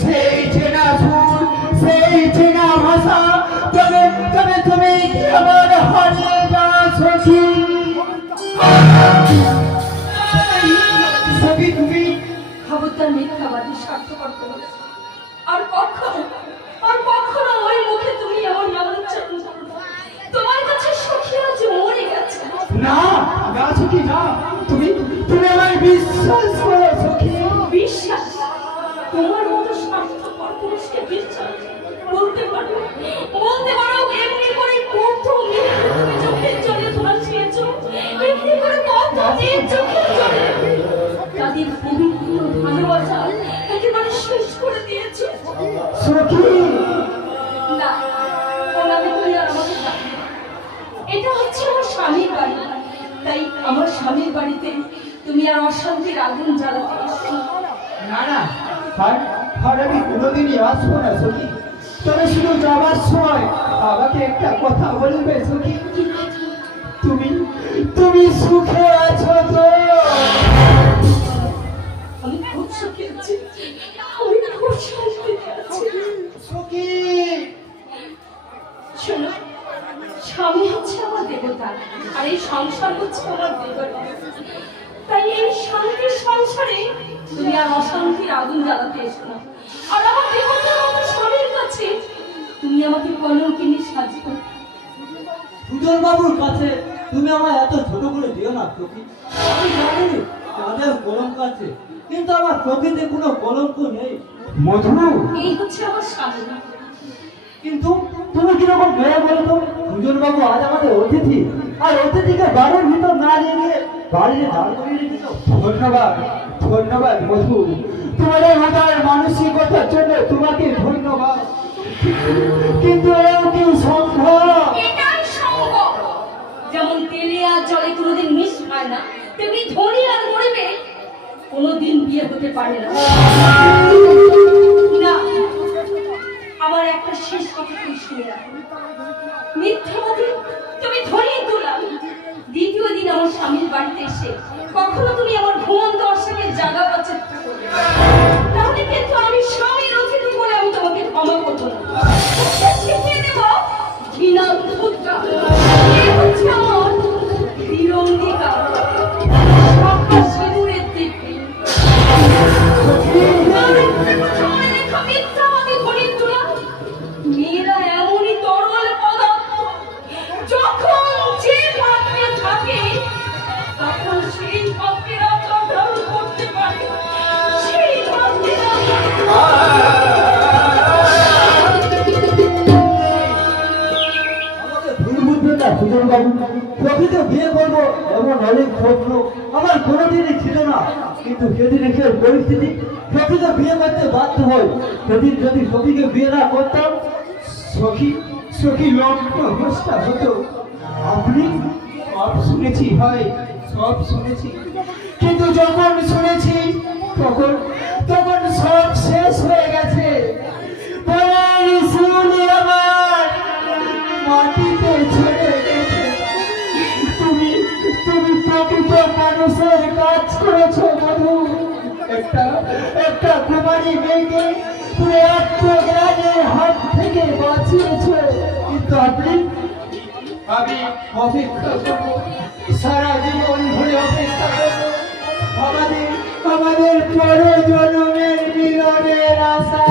সেই চেনা সুর, সেই চেনা ভাষা, তবে তবে তুমি কি আমার হারিয়ে যাওয়া সখী? সখী তুমি খবরদার মিথ্যাবাদী স্বার্থপর করো না। আর কখনো ওই মুখে তুমি এমন নামের উচ্চারণ করো না। তোমার কাছে সখী আজ মরে গেছে। না না সখী না, তুমি তুমি আমায় বিশ্বাস করো সখী। বিশ্বাস? তোমার মতো স্বার্থপর পুরুষকে বিশ্বাস বলতে পারো? এমনি করে কত মেয়ে তুমি চোখের জলে ধরাছিয়েছো, এমনি করে কত মেয়ে চোখের জলে তাদের পবিত্র ভালোবাসা একেবারে শেষ করে দিয়েছো। সখী না, ওনাকে তুমি আর আমাকে ডাকবে না। এটা হচ্ছে আমার স্বামীর বাড়ি, তাই আমার স্বামীর বাড়িতে তুমি আর অশান্তির আগুন জ্বালাতে এসো না। না না, আর আমি কোনোদিনই আসবো না সখী। তবে শুধু যাবার সময় আমাকে একটা কথা বলবে সখী? তুমি তুমি সুখে আছো তো? আমি খুব সুখী আছি, আমি খুব শান্তিতে আছি। সখী শোনো, স্বামী হচ্ছে আমার দেবতা, আর এই সংসার হচ্ছে আমার দেবতা। তাই এই শান্তির সংসারে তুমি আর অশান্তির আগুন জ্বালাতে এসো না। আর আমার দেবতার মতো স্বামীর কাছে তুমি আমাকে কলঙ্কিনী সাজিও। সুজন বাবুর কাছে তুমি আমায় এত ছোট করে দিও না সখী। আমি জানি তাদের কলঙ্ক আছে, কিন্তু আমার প্রকৃতিতে কোনো কলঙ্ক নেই। মধু, এই হচ্ছে আমার স্বামী। কিন্তু তুমি কিরকম মেয়ে বলো তো? সুজন বাবু আজ আমাদের অতিথি, আর অতিথিকে বাড়ির ভিতর না নিয়ে গিয়ে বাড়িতে দাঁড় করিয়ে রেখেছ। ধন্যবাদ, ধন্যবাদ মধু, তোমার এই উদার মানসিকতার জন্য তোমাকে ধন্যবাদ। কিন্তু এও কি সম্ভব? এটাই সম্ভব। যেমন তেলে আর জলে কোনোদিন মিশ হয় না, তেমনি ধনী আর গরিবে কোনোদিন বিয়ে হতে পারে না। না, আমার একটা শেষ কথা তুমি শুনে রাখো। মিথ্যাবাদী তুমি ধনী তোলা। দ্বিতীয় দিন আমার স্বামীর বাড়িতে এসে কখনো তুমি আমার ঘুমন্ত অশ্বাকে জাগাবার চেষ্টা করবে, তাহলে কিন্তু আমি স্বামীর অতিথি বলে আমি তোমাকে ক্ষমা করবো না। শিখিয়ে দেব ঘৃণা উদ্ভুতটা। এই হচ্ছে আমার বিরঙ্গিকা, সকাল সিঁদুরের দিব্যি। মিথ্যাবাদী ধনী তোলা। মেয়েরা এমনই তরল পদার্থ, যখন যে পাত্রে থাকে তখন সেই পাত্রের আকার ধারণ করতে পারে। সেই পাত্রের আমাকে ভুল বুঝবেন না সুজন বাবু, প্রকৃত বিয়ে করবো এমন অনেক স্বপ্ন আমার কোনোদিনই ছিল না, কিন্তু সেদিন এসে পরিস্থিতি প্রকৃত বিয়ে করতে বাধ্য হয়। সেদিন যদি সখীকে বিয়ে না করতাম। সখী সখী লগ্ন অবস্থা হতো। আপনি সব শুনেছি ভাই, সব শুনেছি, কিন্তু যখন শুনেছি তখন তখন সব শেষ হয়ে গেছে। পরের শুনে আমার মাটিতে ছেড়ে গেছে। তুমি তুমি প্রকৃত মানুষের কাজ করেছো মধু। একটা একটা কুমারী মেয়েকে তুমি আত্মজ্ঞানের হাত থেকে বাঁচিয়েছো, কিন্তু আমি অপেক্ষা করবো, সারা জীবন ধরে অপেক্ষা করবো আমাদের আমাদের পরজন্মের মিলনের আশা।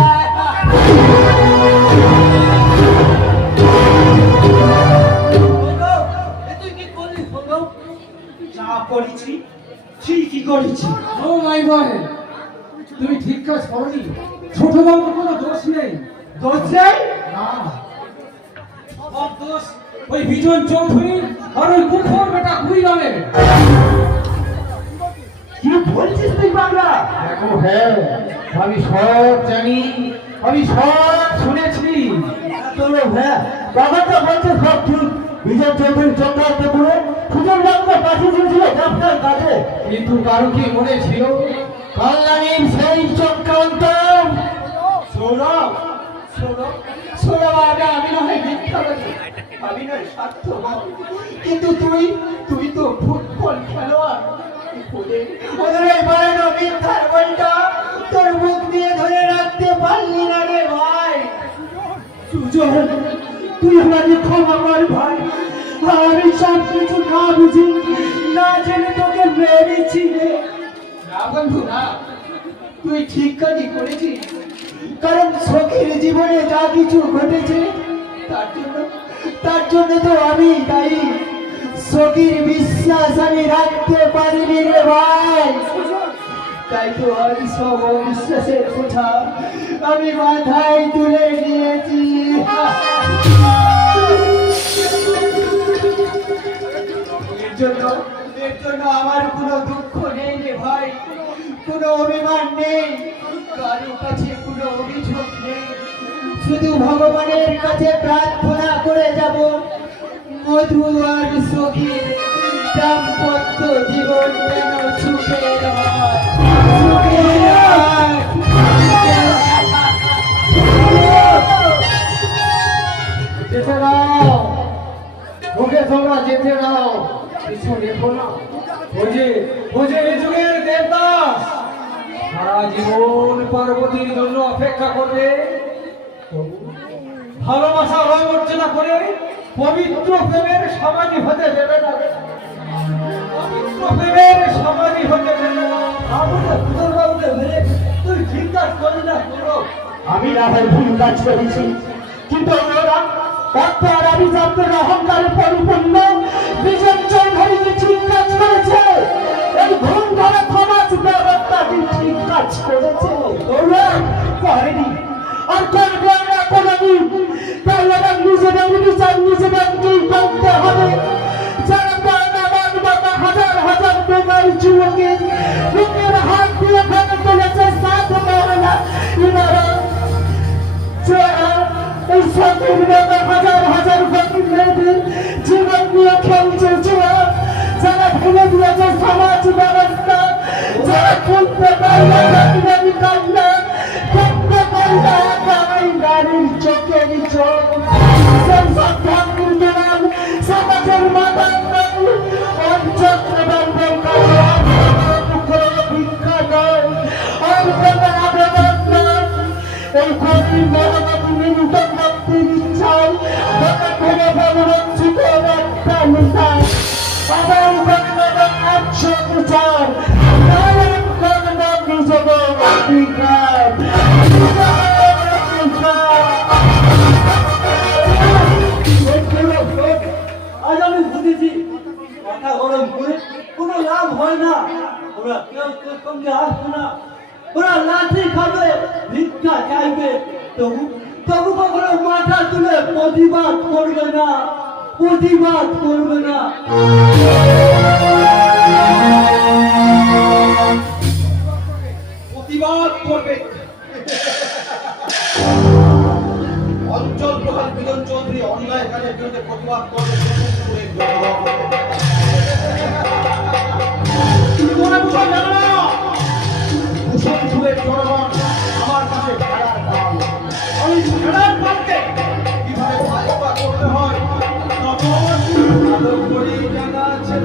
তুই কি করলি সৌরভ? যা করেছি ঠিকই করেছি। ও মাই বয়, তুমি ঠিক কাজ করনি। ছোট বাবুর কোনো দোষ নেই। দোষ নেই? না, সব দোষ ওই বিজন চৌধুরী আর ওই কুকুর বেটা কুইরামের। কি বলছিস তুই বাংলা? দেখো, হ্যাঁ আমি সব জানি, আমি সব শুনেছি। তোমরা হ্যাঁ ব্যাপারটা বলছে সব ঠিক। বিজয় চৌধুরী চক্রান্তে পুরো সুজন বাবুকে পাঠিয়ে দিয়েছিল আপনার কাছে, কিন্তু কারো কি মনে ছিল কল্যাণীর সেই চক্রান্ত? সৌরভ সৌরভ সৌরভ, আমি নয় মিথ্যাবাদী, আমি নয় স্বার্থবাদ, কিন্তু তুই তুই তো ফুটবল খেলোয়াড়। ওদের এই বানানো মিথ্যার বলটা তোর মুখ দিয়ে ধরে রাখতে পারলি না রে ভাই। সুজন তুই আমাকে ক্ষমা কর ভাই, আমি সব কিছু না বুঝি না জেনে তোকে মেরেছি রে। না বন্ধু না, তুই ঠিক কাজই করেছিস, কারণ সখীর জীবনে যা কিছু ঘটেছে তার জন্য তো আমি দায়ী। সখীর বিশ্বাস আমি রাখতে পারিনি রে ভাই, তাই তো আজ সব অবিশ্বাসের কথা আমি মাথায় তুলে নিয়েছি। এর জন্য আমার কোনো দুঃখ নেই রে ভাই, কোনো অভিমান নেই, কারো কাছে কোনো অভিযোগ নেই। শুধু ভগবানের কাছে প্রার্থনা করে যাব মধু আর সখীর দাম্পত্য জীবন যেন সুখের হয়, সুখের হয়। যেতে দাও, ওকে তোমরা যেতে দাও, কিছু রেখো না। বুঝে এই যুগের দেবদাস সারা জীবন পার্বতীর জন্য অপেক্ষা করবে, ভালোবাসা অবর্জনা করে পবিত্র প্রেমের সমাধি হতে দেবে না, পবিত্র প্রেমের সমাধি হতে দেবে না। আমাদের পুনর্বাবুকে মেরে তুই ঠিক কাজ করলি না গৌরব। আমি না ভাই ভুল কাজ করেছি, কিন্তু ওরা অর্থ আর আমি যাত্রার অহংকারে পরিপূর্ণ বিজন চৌধুরীকে ঠিক কাজ করেছে। এই ঘুম ধরা সমাজ ব্যবস্থাটি ঠিক কাজ করেছে, ওরা করেনি আর করবে না কোনোদিন। তাই ওরা নিজেদের বিচার নিজেদেরকেই করতে হবে। যারা বাংলাবাদ বাবা হাজার হাজার বেকার যুবকের বুকের হাত দিয়ে ফেলে তুলেছে সাত মহলা ইনারা, যারা এই সতের বাবা হাজার হাজার ফকির মেয়েদের জীবন নিয়ে খেলছে, যারা ভেঙে দিয়েছে সমাজ ব্যবস্থা, যারা খুলতে পারবে নারী কান্না, করতে পারবে একাই নারীর চোখের চোখ, সেই সব ঠাকুর দেওয়ান সমাজের মাতার নাম অঞ্চত্র বান্ধব ভিক্ষা নয় আর কোনো আবেদন নয়। এই ফকির মহানবী মিলিত ভক্তির ইচ্ছায় ভেঙে ফেলে বঞ্চিত একটা নিশায় আবার বাংলাদেশ একশো বিচার নারায়ণ কর্ম নিজেদের অধিকার। আজ আমি বুঝেছি কথা গরম করে কোনো লাভ হয় না। ওরা কেউ তোর সঙ্গে আসবে না, ওরা লাঠি খাবে, ভিক্ষা চাইবে, তবু কখনো মাথা তুলে প্রতিবাদ করবে না, প্রতিবাদ করবে না। প্রতিবাদ করবে। অঞ্চল প্রধান বিজন চৌধুরী অন্যায় কাজের বিরুদ্ধে প্রতিবাদ করবে। কুসুমপুরের জনগণ আমার কাছে ভাড়ার দাম, আমি ভাড়ার দামকে কিভাবে ভালোবা করতে হয় ভালো করেই জানা আছে।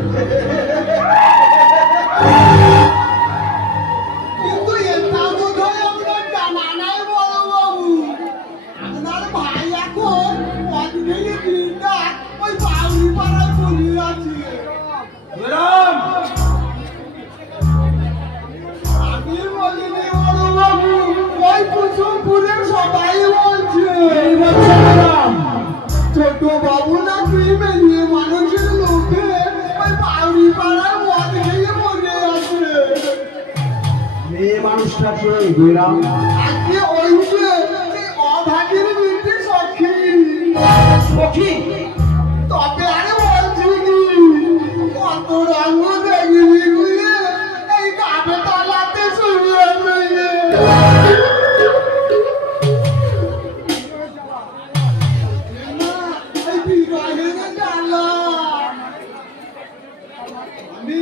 কিন্তু এটা বোধ হয় আপনার জানা নাই বড় বাবু। আপনার ভাই এখন অনেক দিনটা ওই বাউরি পাড়ায় পড়ে আছে। আমি বলিনি বড় বাবু, ওই কুসুমপুরের সবাই বলছে। ছোট বাবু নাকি মেয়ে মানুষের লোকে ওই বাউরি পাড়ায় মদ খেয়ে পড়ে আছে। মেয়ে মানুষটা কে গেলাম? আজকে ওই যে সেই অভাগীর বিরুদ্ধে সখী সখী তবে আরে বলছি কি কত রঙ দেখবি গুলে এই কাপে তলাতে শুয়ে শুয়ে। এই বিবাহের জ্বালা আমি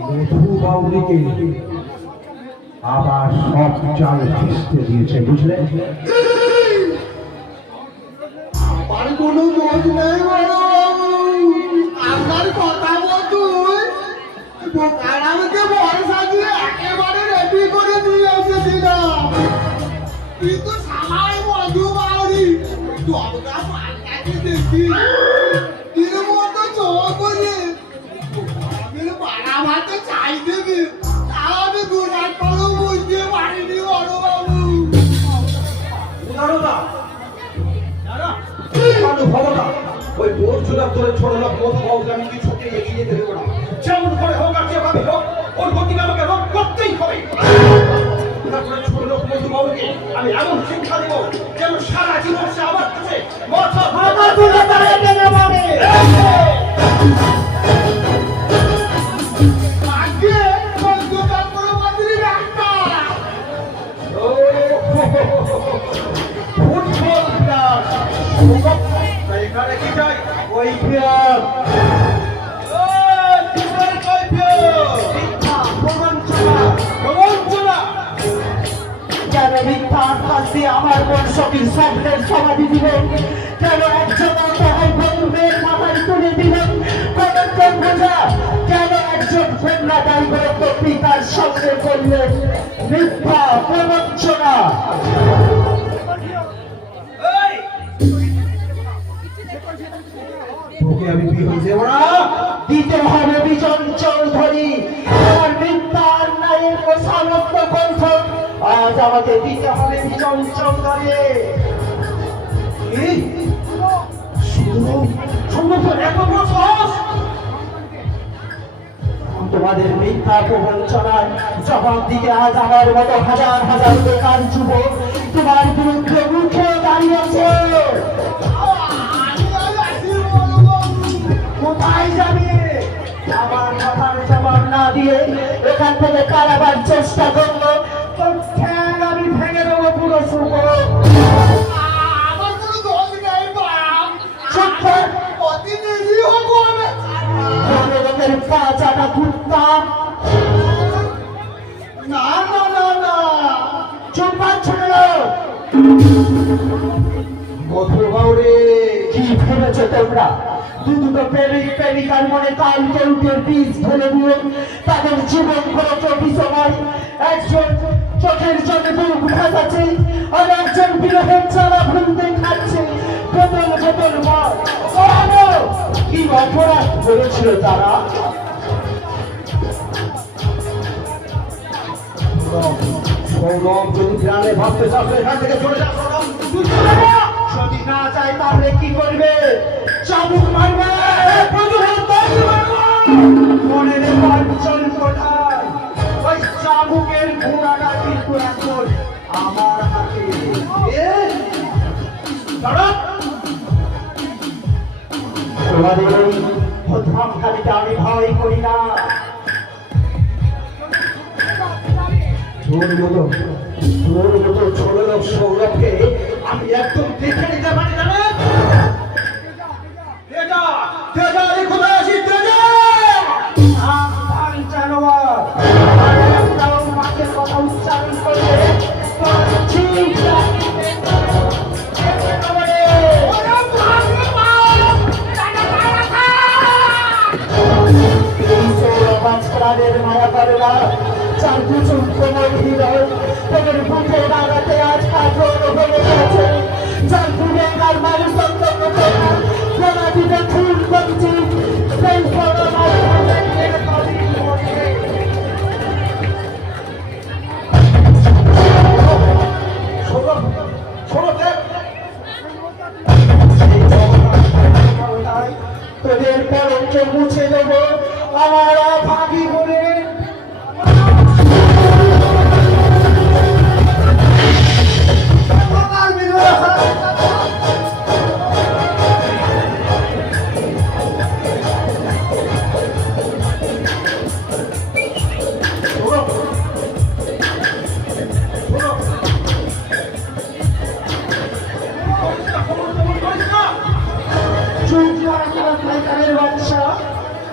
মধু বাউরিকে আবার সব চাল ভিজতে দিয়েছে, বুঝলে? আমার কোনো দোষ নেই বড় বাবু। আপনার কথা মতোই বোকার আমাকে ভরসা দিয়ে একেবারে রেডি করে দিয়ে এসেছিলাম, কিন্তু সামাই মধু বাউরি দরগা পাল্টাকে দেখি এর মতো চোখ করে আমি পাড়া ভাতে চাই দেবে, তাও আমি দুরাত পরও বুঝতে পারিনি বড় বাবু। উদারতা, অনুভবতা, ওই বোর চুলা ধরে ছোট লোক মধু বাউরিকে আমি কিছুতে এগিয়ে যেতে দেবো না। যেমন করে হোক আর যেভাবে হোক ওর গতিকে আমাকে রোধ করতেই হবে। তারপরে ছোট লোক মধু বাউরিকে আমি এমন শিক্ষা দেবো যেন সারা জীবন সে আমার কাছে মাথা তুলে দাঁড়িয়ে পারে। আজকে কলকাতা করে মন্দিরের একটা ফুটবল প্লেয়ার এখানে কি চাই? ওই প্লেয়ার প্রমাণ দিয়ে আমার বংশকে স্বপ্নের সমাধি দিল? কেন একজন অসহায় বন্ধুদের মাথায় তুলে দিল কতক্ষণ বোঝা? কেন একজন কন্যা দায়িত্ব পিতার সঙ্গে করলেন মিথ্যা প্রবঞ্চনা? তোকে আমি বিয়ে দেব না। দিতে হবে বিজন চৌধুরী আমার মিথ্যা অন্যায়ের সমস্ত কণ্ঠ আজ আমাকে দিতে হবে বিজন চৌধুরী। তোমাদের মিথ্যা প্রবঞ্চনায় জবাব দিতে আজ আমার মতো হাজার হাজার বেকার যুবক তোমার বিরুদ্ধে মুখে দাঁড়িয়েছে। কোথায় যাবে? আমার কথার জবাব না দিয়ে এখান থেকে পালাবার চেষ্টা করলো তোর ঠ্যাং আমি ভেঙে দেবো পুরো শুভ। আমার কোনো দোষ নেই বাপ, চুপ কর। প্রতিনিধি হবো আমি। বড় লোকের পা চাটা কুত্তা। না না না না, চুপ ছিল। মধুর বাউরে কি ভেবেছো তোমরা? দুটো প্রেমিক প্রেমিকার মনে কাল কেউটের বীজ ফেলে দিয়ে তাদের জীবন করেছ বিষময়। একজন চোখের জন্য বুক ভাসাচ্ছে আর একজন বিরহের চালা ভুলতে খাচ্ছে বোতল বোতল মদ। কি অপরাধ করেছিল তারা? সৌরভ যদি গ্রামে ভাবতে চাচ্ছে এখান থেকে চলে যা সৌরভ। যদি না চায় তাহলে কি করবে? চাবুক মারবে। মনে রেখো অঞ্চল কোথায়? ওই চাবুকের ঘোড়াটা কিন্তু এখন আমার হাতে। তোমাদের ওই ভদ্রামখানিতে আমি ভয় করি না। তোর মতো ছোট লোক সৌরভকে আমি একদম দেখে নিতে পারি না রে। তেজা তেজা এই কোথায় আছিস তেজা? সাবধান জানোয়ার। আর একটাও মাকে কথা উচ্চারণ করলে তোর ঠিক লাগবে। এই সৌরভাজ প্রাণের মায়া করে না। চার দুজন কোমল হৃদয় তোদের বুকের বাগাতে আজ কাঠোর হয়ে গেছে। যার দূরে আর মানুষ অন্তর্গ করা গোলা দিতে খুন করছি সেই সৌরভাজ প্রাণের কদিন মধ্যে। সৌরভ সৌরভ দেখ তোদের পরকে মুছে দেবো আমার ভাগি বলে।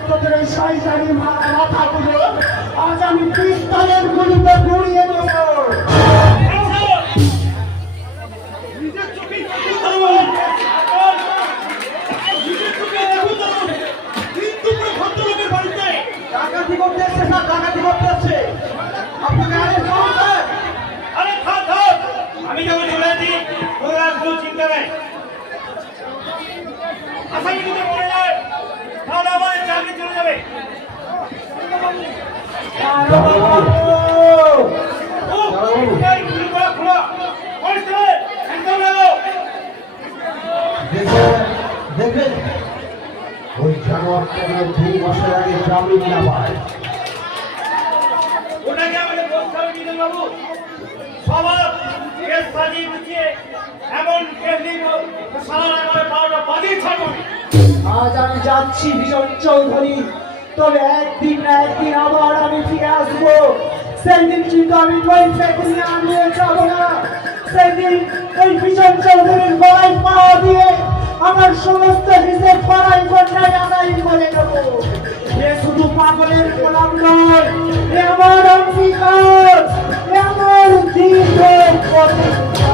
তোদের এই শয়তানি মাথাগুলো আজ আমি পিস্তলের গুলিতে গুড়িয়ে দেবো। ডাকাতি করতে এসছে না ডাকাতি করতে এসছে আপনাকে আরে স্যার আরে থাক থাক, আমি যখন চলে আছি তোর আর কোনো চিন্তা নেই। আসামি যদি মরে যায় তাহলে আমাদের চাকরি চলে যাবে। ও, এই গুলিগুলো খোলা, কনস্টেবল, একদম লাগাও। দেখবেন ওই জানোয়ারটা 2 মাসের আগে জামিন না পায়। ওটাকে আমাদের বলতে হবে বিজন বাবু। সবার কেস সাজিয়ে গুছিয়ে এমন কেস দিন সারা একেবারে 12টা বাজিয়ে ছাড়বো। আজ আমি যাচ্ছি ভীষণ চৌধুরী, তবে একদিন না একদিন আবার আমি ফিরে আসবো। সেদিন কিন্তু আমি নিয়ে আনিয়ে যাবো না। সেদিন ওই ভীষণ চৌধুরীর গলায় পা দিয়ে আমার সমস্ত হিসেব পাড়াই বন্যায় আনাই বলে নেবো। এ শুধু পাগলের গোলাম নয়, এ আমার অঙ্গীকার, এ আমার দীর্ঘ প্রতিজ্ঞা।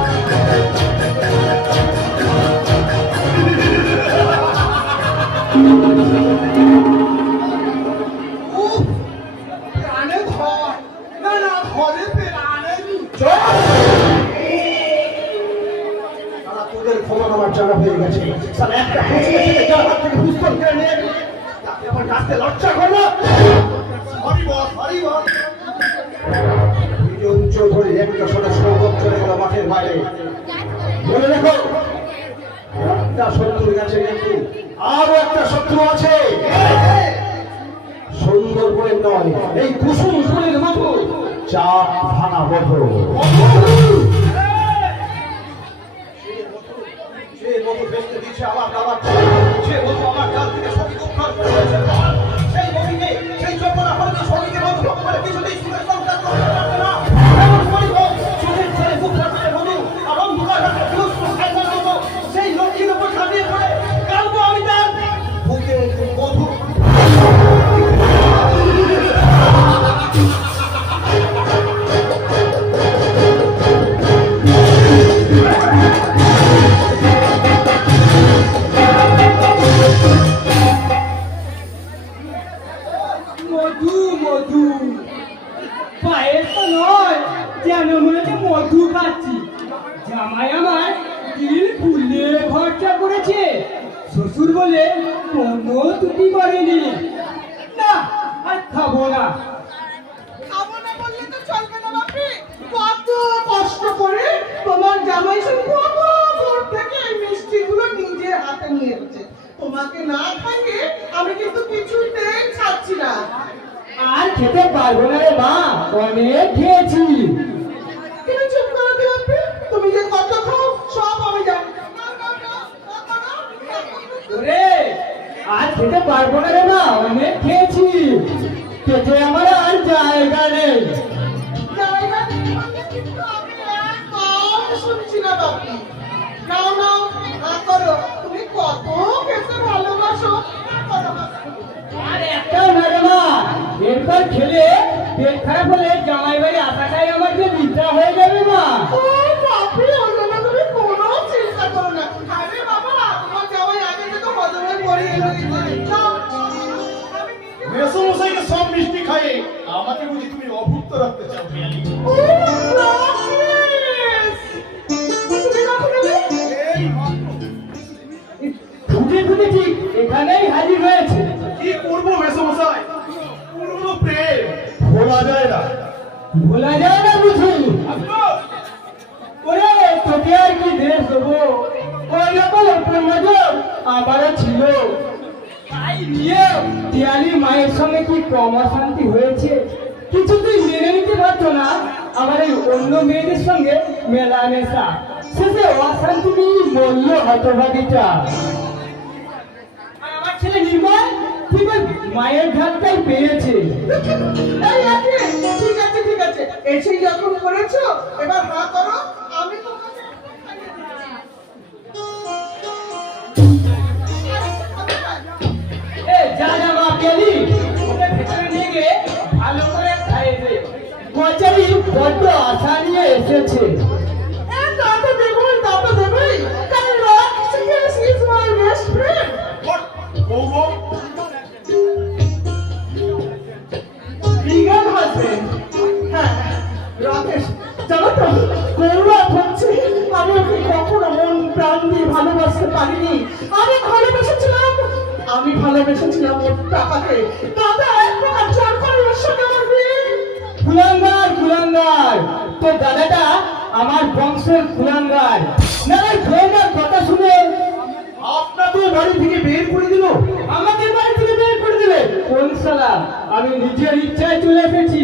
ঘরে ফেরানোই সারা তোদের ক্ষমা আমার জানা হয়ে গেছে সারা একটা খুঁজে থেকে যার হাত থেকে পিস্তল কেড়ে নিয়ে তাকে আমার কাছে লজ্জা করলো বিজন চৌধুরী একটা সদস্য চলে গেল মাঠের বাইরে মনে রেখো একটা শত্রু গেছে কিন্তু আরো একটা শত্রু আছে সুন্দরবনের নয় এই কুসুমপুরের মতো চাপ ভাঙা বধ সে মধু বেচতে দিচ্ছে আমার দাবার সে মধু আমার কাল থেকে সঠিক উদ্ধার করেছে সেই মধুকে সেই চপনা হয়তো সঠিকের মধু করে কিছুতেই সুখের সংসার করতে পারবে না এমন করিব সুখের ছেলে খুব রাখতে মধু আর অন্ধকার রাখতে ফিরোজ খাইবার মতো সেই লক্ষ্মীর উপর ঝাঁপিয়ে পড়ে কালবো আমি তার বুকে মধু মধু মধু পায়েস তো নয় যেন মনে হচ্ছে মধু খাচ্ছি জামাই আমার দিল ফুলে খরচা করেছে শ্বশুর বলে কোনো ত্রুটি করেনি না আর খাবো না খাবো না বললে তো চলবে না বাপি কত কষ্ট করে তোমার জামাই সব কত দূর থেকে এই মিষ্টিগুলো নিজে হাতে নিয়ে এসেছে তোমাকে না খাইয়ে আমি কিন্তু কিছুতেই ছাড়ছি না আর খেতে পারবো না রে মা অনেক খেয়েছি তুমি চুপ করো দি বাপি তুমি যে কত খাও সব আমি জানি ওরে আর খেতে পারবো না রে মা অনেক খেয়েছি পেটে আমার আর জায়গা নেই জায়গা নেই বললে কিন্তু আমি একদম শুনছি না বাপি নাও নাও না করো তুমি কত খেতে ভালোবাসো না করো আর একটাও না রে মা এরপর খেলে পেট খারাপ হলে জামাই বাড়ি আসাটাই আমার যে বিদ্যা হয়ে যাবে মা ও বাপরে অন্যনা তুমি কোনো চিন্তা করো না আরে বাবা তোমার জামাই আগে থেকে হজমে পড়ে এলো মেসমশাইকে সব মিষ্টি খাইয়ে আমাকে বুঝি তুমি অভুক্ত রাখতে চাও পিয়ালি ও রাকেশ তুমি রাখো না এই মাত্র খুঁজে খুঁজে ঠিক এখানেই হাজির হয়েছে কি করবো মেসমশাই পুরনো প্রেম ভোলা যায় না ভোলা যায় না বুঝি আসবো ওরে তোকে আর কি দেশ দেবো ওই রকম নজর আমারও ছিল তাই নিয়ে পিয়ালি মায়ের সঙ্গে কি কম অশান্তি হয়েছে কিছুতেই মেনে নিতে পারতো না আমার এই অন্য মেয়েদের সঙ্গে মেলামেশা শেষে অশান্তি নিয়ে মূল্য হতভাগীটা আর আমার ছেলে নির্মল ঠিক ওই মায়ের ধাক্কায় পেয়েছে এই আছে ঠিক আছে ঠিক আছে এসে যখন করেছো এবার না করো আমি তোমাকে খাইয়ে দিচ্ছি এ যা যা মা পিয়ালি ওকে ভেতরে নিয়ে গিয়ে ভালো করে খাইয়ে দে কচারি বড্ড আশা নিয়ে এসেছে দাদা দেবই কারণ Rakesh is my best friend বৌবো লিগাল হাজবেন্ড হ্যাঁ রাকেশ জানো তো গৌরব হচ্ছে আমি ওকে কখনো মন প্রাণ দিয়ে ভালোবাসতে পারিনি আমি ভালোবেসেছিলাম ওর টাকাকে দাদা এক প্রকার জোর করে ওর সঙ্গে আমার বিয়ে কুলাঙ্গার তো দাদাটা আমার বংশের কুলাঙ্গার না ধর্মের কথা শুনে আপনাকে বাড়ি থেকে বের করে দিল আমাকে বাড়ি থেকে বের করে দিলে কোন শালা আমি নিজের ইচ্ছায় চলে এসেছি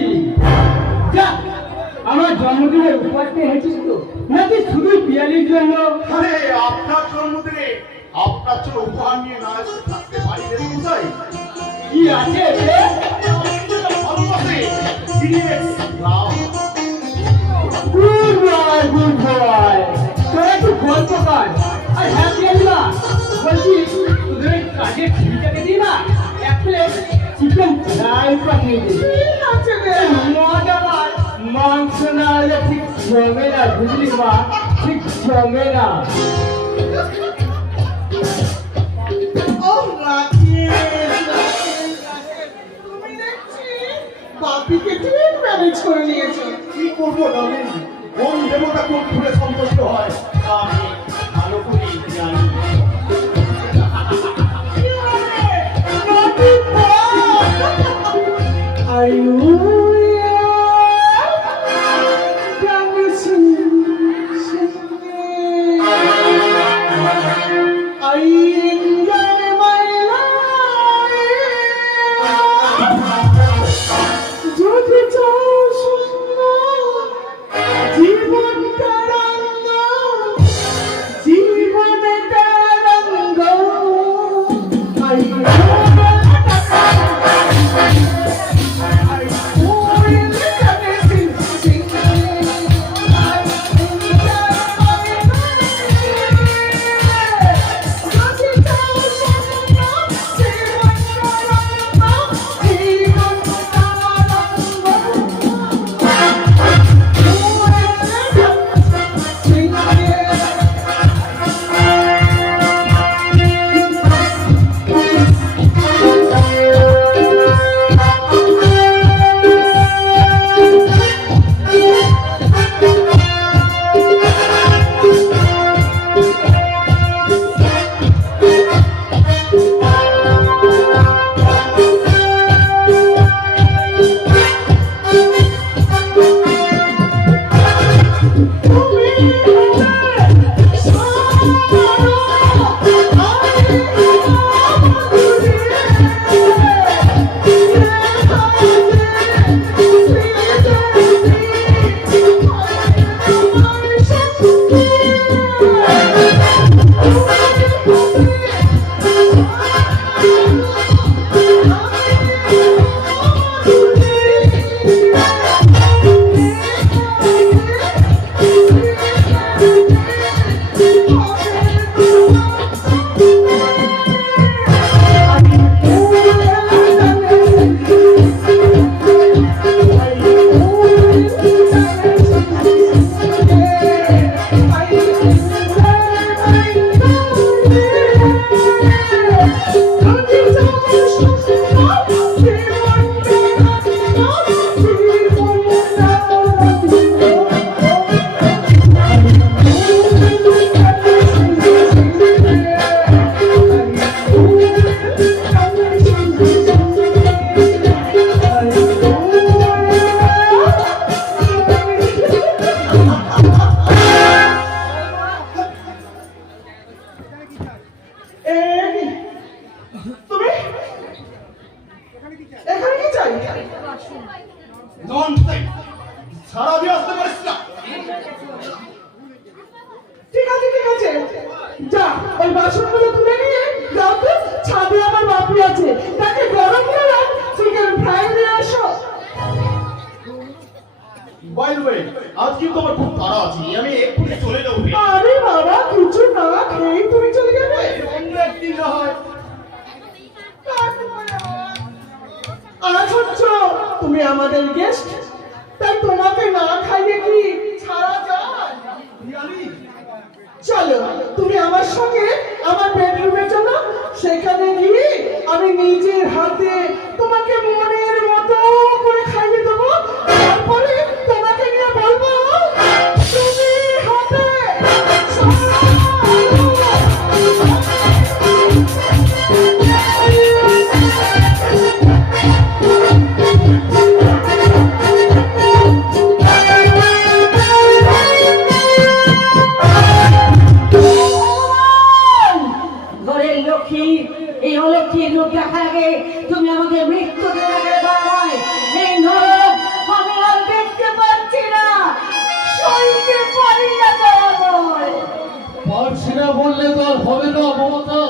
যা আমার জন্মদিনের উপহারটা হেঁটেছিস তো নাকি শুধু পিয়ালির জন্য আরে আপনার জন্মদিনে আপনার জন্য উপহার নিয়ে না এসে থাকতে পারি মেসমশাই কি আছে এতে? ভালোবাসে ফিলিংস লাভ গুড বয় তোরা একটু গল্প কর আর হ্যাঁ পিয়ালি না বলছি তোদের ওই কাজের টিভিটাকে দিই না এক প্লেট চিকেন ফ্রাই পাঠিয়ে দিই ঠিক আছে রে মজাদার মাংস না হলে ঠিক জমে না বুঝলি মা ঠিক জমে না ও রাকেশ তুমি দেখছি বাপিকে ঠিক চ্যালেঞ্জ করে নিয়েছে। কি করবো নবীন? কোন দেবতা কোন ফুলে সন্তুষ্ট হয় তা আমি ভালো করেই জানি। Are you সারা দিয়ে আসতে পারিস না। ঠিক আছে যা ওই বাসনগুলো তুলে নিয়ে যাও তো, ছাদে আমার বাপি আছে, তাকে গরম গরম চিকেন ফ্রাই দিয়ে আসো। বাই দ্য ওয়ে, আজ কিন্তু আমার খুব তাড়া আছে, আমি এক্ষুনি চলে যাবো। আরে বাবা, কিছু না খেয়ে তুমি চলে যাবে? অন্য একদিন না হয়। আচ্ছা, তুমি আমাদের গেস্ট, তাই তোমাকে না খাইয়ে কি ছাড়া যায়? চলো তুমি আমার সঙ্গে আমার বেডরুমে চলো, সেখানে গিয়ে আমি নিজের হাতে তোমাকে মনের মতো করে খাইয়ে দেবো, তারপরে তোমাকে নিয়ে বলবো তুমি হাতে এই অলক্ষীর রূপ দেখার আগে তুমি আমাকে মৃত্যু দিয়ে নয়, এই নরক আমি আর দেখতে পাচ্ছি না, সইতে পারি না। পারছি না বললে তো আর হবে না মমতা,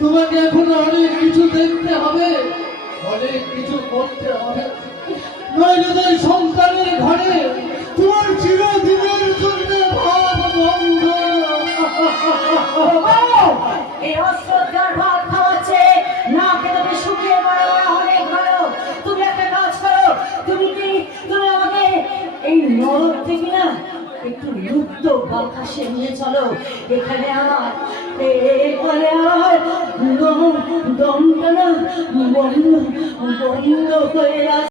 তোমাকে এখন অনেক কিছু দেখতে হবে, অনেক কিছু করতে হবে, নইলে তাই সন্তানের ঘরে তোমার চিরদিনের জন্য ভাব ভঙ্গ। এই অশ্রদ্ধার ভাত খাওয়াচ্ছে না, তুমি শুকিয়ে মারা অনেক ভালো। তুমি একটা কাজ করো, তুমি আমাকে এই নরক থেকে না একটু মুক্ত বাতাসে নিয়ে চলো। এখানে আমার দমটা না বন্ধ হয়ে